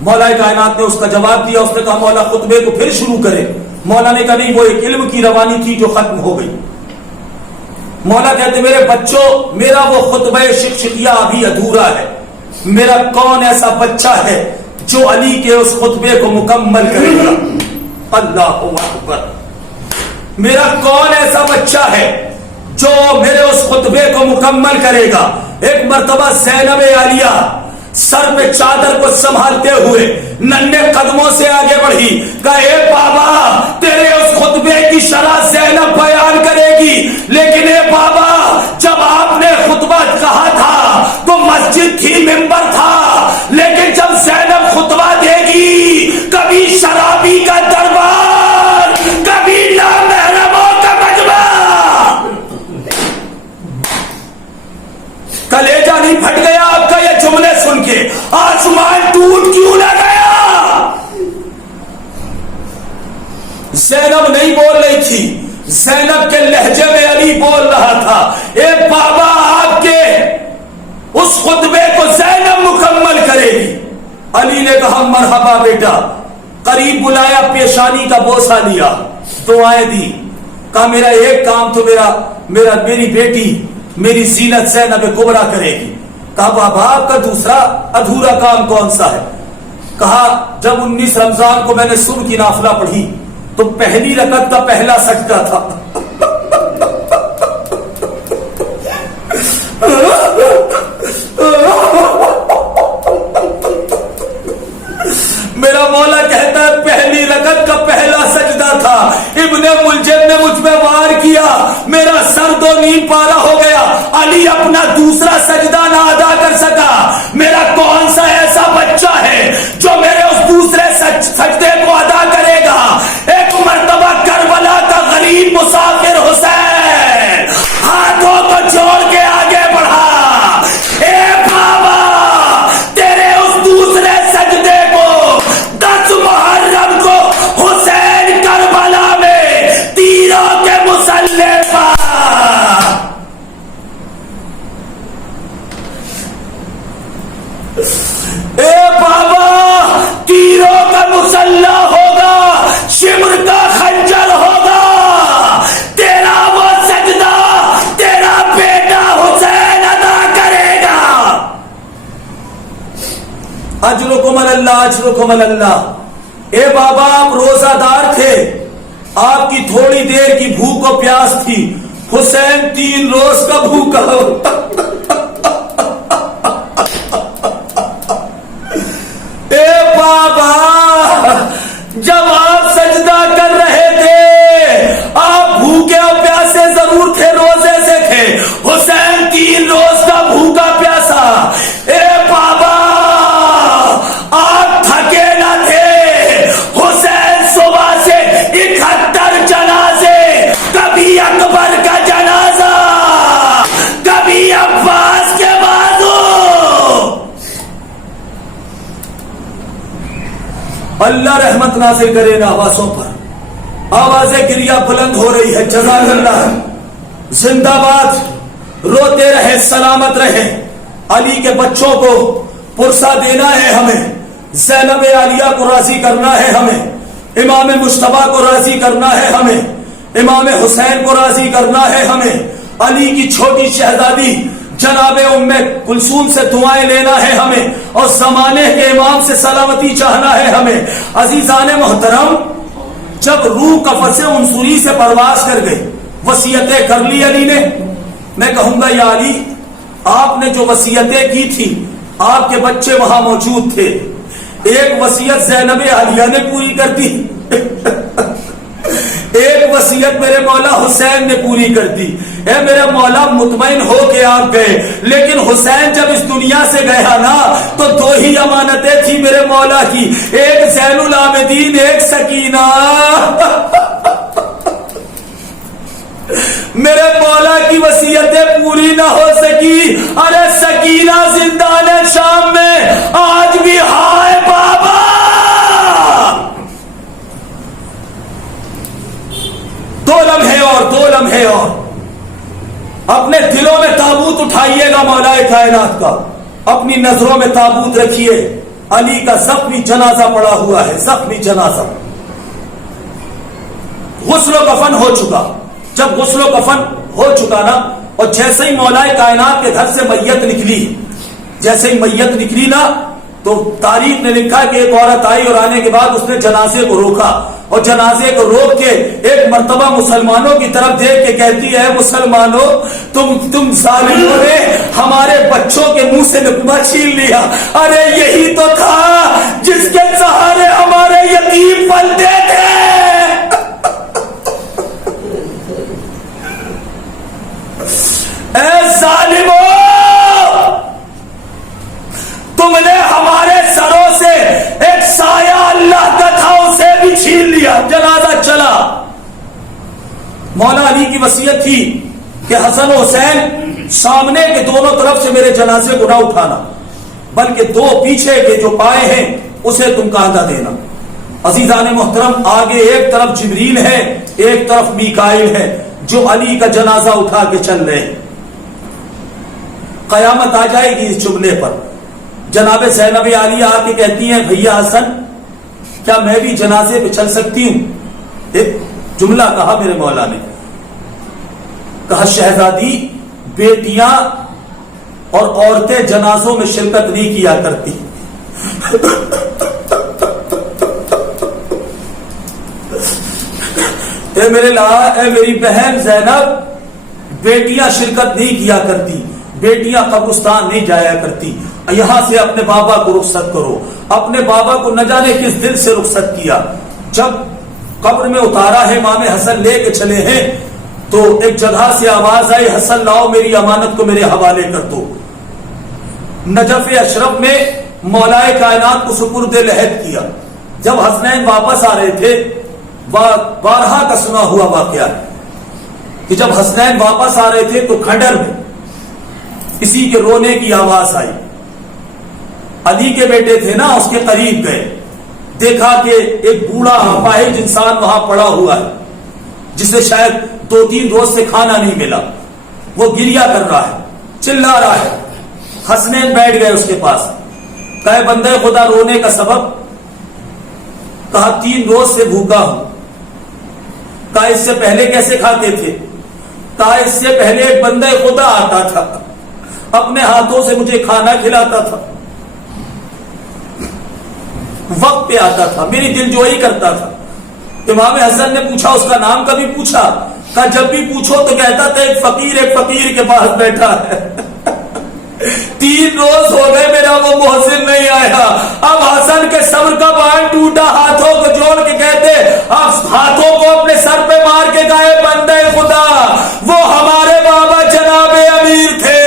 مولا کائنات نے اس کا جواب دیا، اس نے کہا مولا خطبے کو پھر شروع کرے۔ مولا نے کہا نہیں، وہ ایک علم کی روانی تھی جو ختم ہو گئی۔ مولا کہتے میرے بچوں، میرا وہ خطبہ شقشقیہ ابھی ادھورا ہے، میرا کون ایسا بچہ ہے جو علی کے اس خطبے کو مکمل کرے گا؟ اللہ اکبر! میرا کون ایسا بچہ ہے جو میرے اس خطبے کو مکمل کرے گا؟ ایک مرتبہ زینب عالیہ سر میں چادر کو سنبھالتے ہوئے ننھے قدموں سے آگے بڑھی، کہا اے بابا تیرے اس خطبے کی شرح زینب بیان کرے گی، لیکن اے بابا جب آپ نے خطبہ کہا تھا تو مسجد تھی، منبر تھا، لیکن جب زینب خطبہ دے گی کبھی شرابی کا دربار، کبھی نامحرموں کا مجمع، کلیجہ نہیں پھٹ گیا آپ کا یہ جملے سن کے؟ آسمان ٹوٹ کیوں نہ گیا؟ زینب نہیں بول رہی تھی، زینب کے لہجے میں علی بول رہا تھا، اے بابا آپ کے اس خطبے کو زینب مکمل کرے گی۔ علی نے کہا مرحبا بیٹا، قریب بلایا، پیشانی کا بوسہ لیا، دعائیں دی، کہا میرا ایک کام تو میری بیٹی میری زینت زینب کبریٰ کرے گی۔ کہا بابا آپ کا دوسرا ادھورا کام کون سا ہے؟ کہا جب 19 رمضان کو میں نے صبح کی نافلہ پڑھی تو پہلی رکعت کا پہلا سجدہ تھا، میرا مولا کہتا ہے پہلی رکعت کا پہلا سجدہ تھا، ابن ملجم نے مجھ پہ وار کیا، میرا سر 2 نیم پارا ہو گیا، علی اپنا دوسرا سجدہ نہ ادا کر سکا۔ میرا کون سا ایسا بچہ ہے جو میرے اس دوسرے سجدے کو ادا کرے گا؟ ایک مرتبہ کربلا کا غریب مسافر حسین ہاتھوں کو جوڑ کے آگے بڑھا، اے بابا تیرے اس دوسرے سجدے کو 10 محرم کو حسین کربلا میں تیروں کے مسلح پر، اے بابا تیروں کا مسلح ہوگا، شمر کا خنجر ہوگا، تیرا وہ سجدہ تیرا بیٹا حسین ادا کرے گا۔ اجرکم اللہ، اجرکم اللہ۔ اے بابا آپ روزہ دار تھے، آپ کی تھوڑی دیر کی بھوک و پیاس تھی، حسین 3 روز کا بھوکا ہوتا۔ اے بابا جب آپ سجدہ کر رہے تھے آپ بھوکے اور پیاسے ضرور تھے، روزے سے تھے، حسین 3 روز کا بھوکا پیاسا۔ اے بابا آپ تھکے نہ تھے، حسین صبح سے 71 جنازے، کبھی اکبر کا جنازہ، کبھی عباس کے بازو۔ اللہ رحمت نازل کرے نا آوازوں پر، آوازیں گریا بلند ہو رہی ہے، جزاک اللہ، زندہ باد، روتے رہے، سلامت رہے۔ علی کے بچوں کو پرسہ دینا ہے ہمیں، زینب عالیہ کو راضی کرنا ہے ہمیں، امام مجتبیٰ کو راضی کرنا ہے ہمیں، امام حسین کو راضی کرنا ہے ہمیں، علی کی چھوٹی شہزادی جناب ام کلثوم سے دعائیں لینا ہے ہمیں، اور زمانے کے امام سے سلامتی چاہنا ہے ہمیں۔ عزیزان محترم، جب روح کفر سے عنصری سے پرواز کر گئی، وصیتیں کر لی علی نے، میں کہوں گا یا علی آپ نے جو وصیتیں کی تھی آپ کے بچے وہاں موجود تھے، ایک وصیت زینب عالیہ نے پوری کر دی، ایک وصیت میرے مولا حسین نے پوری کر دی. اے میرے مولا مطمئن ہو کے آپ گئے, لیکن حسین جب اس دنیا سے گیا نا تو دو ہی امانتیں تھی میرے مولا کی, ایک زین العابدین, ایک سکینہ. میرے مولا کی وصیتیں پوری نہ ہو سکی. ارے سکینہ زندان شام میں آج بھی ہائے بابا. دو لمحے اور اپنے دلوں میں تابوت اٹھائیے گا مولا کائنات کا, اپنی نظروں میں تابوت رکھیے. علی کا زخمی جنازہ پڑا ہوا ہے, زخمی جنازہ. غسل و کفن ہو چکا. جب غسل و کفن ہو چکا نا, اور جیسے ہی مولا کائنات کے گھر سے میت نکلی, جیسے ہی میت نکلی نا تو تاریخ نے لکھا کہ ایک عورت آئی اور آنے کے بعد اس نے جنازے کو روکا, اور جنازے کو روک کے ایک مرتبہ مسلمانوں کی طرف دیکھ کے کہتی ہے, مسلمانوں تم ظالموں نے ہمارے بچوں کے منہ سے لقمہ چھین لیا. ارے یہی تو تھا جس کے سہارے ہمارے یتیم پلتے تھے. اے ظالموں, تم نے ہمارے سروں سے ایک سایہ اللہ کا تھا اسے بھی چھین لیا. جنازہ چلا. مولا علی کی وصیت تھی کہ حسن و حسین سامنے کے دونوں طرف سے میرے جنازے کو نہ اٹھانا, بلکہ دو پیچھے کے جو پائے ہیں اسے تم کاندھا دینا. عزیزان محترم, آگے ایک طرف جبریل ہے, ایک طرف میکائیل ہے, جو علی کا جنازہ اٹھا کے چل رہے ہیں. قیامت آ جائے گی اس جملے پر. جناب زینب عالیہ آ کے کہتی ہیں, بھیا حسن کیا میں بھی جنازے پہ چل سکتی ہوں؟ ایک جملہ کہا میرے مولا نے, کہا شہزادی بیٹیاں اور عورتیں جنازوں میں شرکت نہیں کیا کرتی. اے میری بہن زینب, بیٹیاں شرکت نہیں کیا کرتی, بیٹیاں قبرستان نہیں جایا کرتی. یہاں سے اپنے بابا کو رخصت کرو. اپنے بابا کو نہ جانے کس دل سے رخصت کیا. جب قبر میں اتارا ہے, امام حسن لے کے چلے ہیں, تو ایک جگہ سے آواز آئی, حسن لاؤ میری امانت کو میرے حوالے کر دو. نجف اشرف میں مولا کائنات کو سپرد لحد کیا. جب حسنین واپس آ رہے تھے, بارہا کا سنا ہوا واقعہ کہ جب حسنین واپس آ رہے تھے تو کھنڈر میں کسی کے رونے کی آواز آئی. علی کے بیٹے تھے نا, اس کے قریب گئے, دیکھا کہ ایک بوڑھا اپاہج انسان وہاں پڑا ہوا ہے, جسے شاید 2-3 روز سے کھانا نہیں ملا. وہ گریا کر رہا ہے, چلا رہا ہے. حسنین بیٹھ گئے اس کے پاس. کہے بندے خدا رونے کا سبب؟ کہا 3 روز سے بھوکا ہوں. کہا اس سے پہلے کیسے کھاتے تھے؟ کہا اس سے پہلے ایک بندہ خدا آتا تھا, اپنے ہاتھوں سے مجھے کھانا کھلاتا تھا, وقت پہ آتا تھا, میری دلجوئی کرتا تھا. امام حسن نے پوچھا اس کا نام کبھی پوچھا؟ کہا جب بھی پوچھو تو کہتا تھا ایک فقیر کے پاس بیٹھا ہے. 3 روز ہو گئے میرا وہ محسن نہیں آیا. اب حسن کے صبر کا بانڈ ٹوٹا, ہاتھوں کو جوڑ کے کہتے, اب ہاتھوں کو اپنے سر پہ مار کے کہے بندے خدا وہ ہمارے بابا جناب امیر تھے,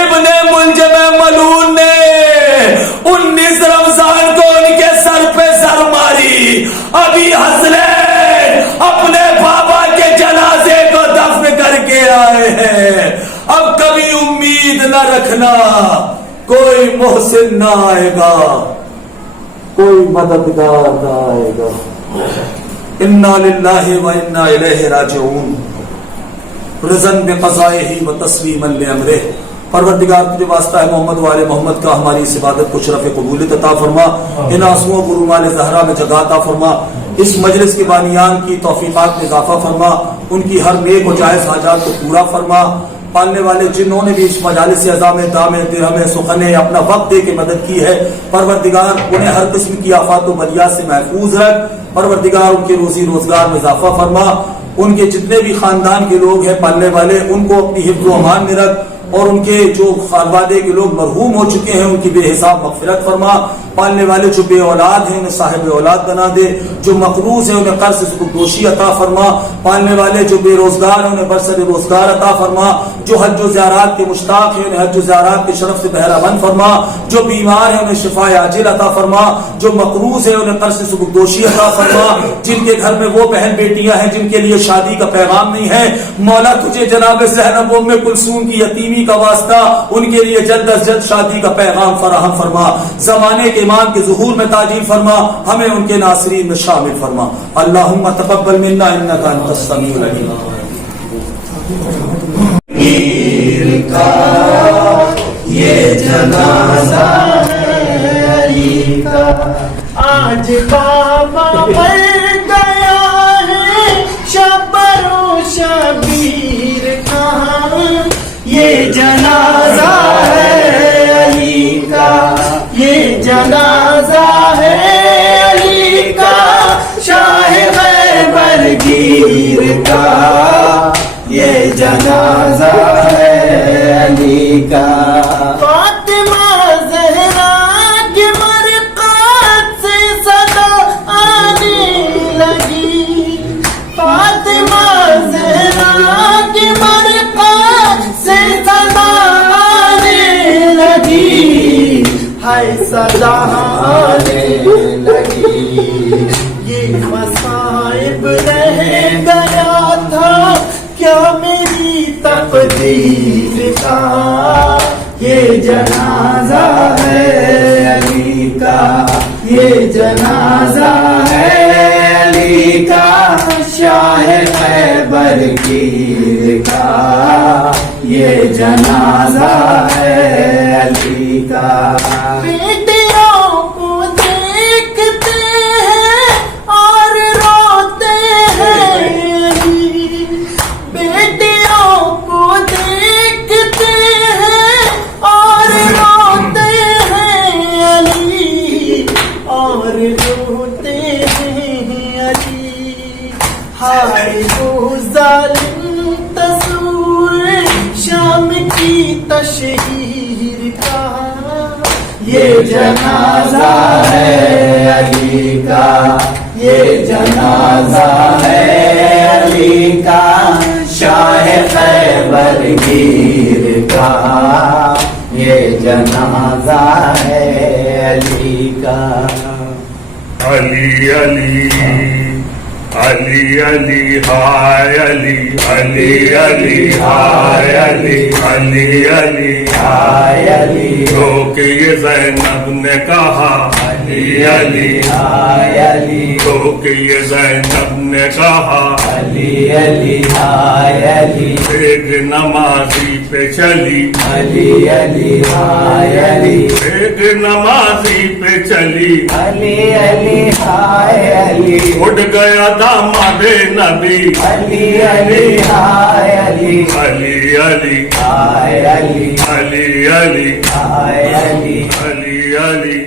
ابن منجم ملعون نے 19 رمضان کو ان کے سر پہ سر ماری. ابھی حسنین اپنے بابا کے جنازے کو دفن کر کے آئے ہیں. اب کبھی امید نہ رکھنا کوئی محسن نہ آئے گا, کوئی مددگار نہ آئے گا. انا للہ و انا الیہ راجعون. رضن بقضائہ و تسلیما لامرہ. پروردگار تجھے واسطہ ہے محمد و آل محمد کا, ہماری اس عبادت کو شرف قبولیت عطا فرما. ان آنسوؤں کو رومال زہرا میں جگہ عطا فرما. اس مجلس کے بانیان کی توفیقات میں اضافہ فرما. ان کی ہر نیک و جائز حاجات کو پورا فرما. پالنے والے جنہوں نے بھی اس مجالس عظام دام درہم سخنے اپنا وقت دے کے مدد کی ہے, پروردگار انہیں ہر قسم کی آفات و بلیات سے محفوظ رکھ. پروردگار ان کے روزی روزگار میں اضافہ فرما. ان کے جتنے بھی خاندان کے لوگ ہیں پالنے والے, ان کو اپنی حفظ و امان میں رکھ. اور ان کے جو خانوادے کے لوگ مرحوم ہو چکے ہیں ان کی بے حساب مغفرت فرما. پالنے والے جو بے اولاد ہیں انہیں صاحب اولاد بنا دے. جو مقروض ہیں انہیں قرض سے سبکدوشی عطا فرما. پالنے والے جو بے روزگار ہیں انہیں برسر روزگار عطا فرما. جو حج و زیارات کے مشتاق ہیں انہیں حج و زیارات کے شرف سے بہرہ مند فرما. جو بیمار ہیں انہیں شفا عاجل عطا فرما. جو مقروض ہیں انہیں قرض سے سبکدوشی عطا فرما. جن کے گھر میں وہ بہن بیٹیاں ہیں جن کے لیے شادی کا پیغام نہیں ہے، مولا تجھے جناب زینب ام کلثوم کی یتیمی کا واسطہ ان کے لیے جلد از جلد شادی کا پیغام فراہم فرما. زمانے کے ایمان کے ظہور میں تاجیل فرما. ہمیں ان کے ناصرین میں شامل فرما. اللہم تقبل منا انک انت السمیع العلیم. یہ جنازہ ہے علی کا، آج بابا مر گیا ہے شبر و شبیر کا. یہ جنازہ ہے علی کا، یہ جنازہ ہے علی کا، شاہ خیبر گیر کا. یہ جنازہ ہے علی کا. فاطمہ زہرا کی مرقات سے صدا آنے لگی. فاطمہ زہرا کی مرقات سے صدا آنے لگی. ہے صدا آنے لگی. یہ مصائب رہ گیا تھا کیا میری تقدیر کا. یہ جنازہ ہے علی کا، یہ جنازہ ہے علی کا، شاہ خیبر گیر کا. یہ جنازہ ہے علی کا. بیٹیوں کو دیکھتے ہیں اور روتے ہیں. بیٹیوں کو دیکھتے ہیں اور روتے ہیں علی، اور روتے ہیں علی. ہائے وہ ظالم تصور شام کی تشہیر کا. یہ جنازہ ہے علی کا، یہ جنازہ ہے علی کا، شاہ خیبر گیر کا. یہ جنازہ ہے علی کا. علی علی علی علی ہائے علی علی علی ہائے علی علی علی ہائے علی. تو کہ یہ زینب نے کہا علی علی ہائے علی. تو کہ یہ زینب نے کہا علی علی ہائے علی. ایک نمازی پہ چلی علی علی ہائے علی. ایک نمازی پہ چلی علی علی ہائے علی. اٹھ گیا داماد نبی علی علی ہائے علی. علی علی ہائے علی. علی علی ہائے علی. علی علی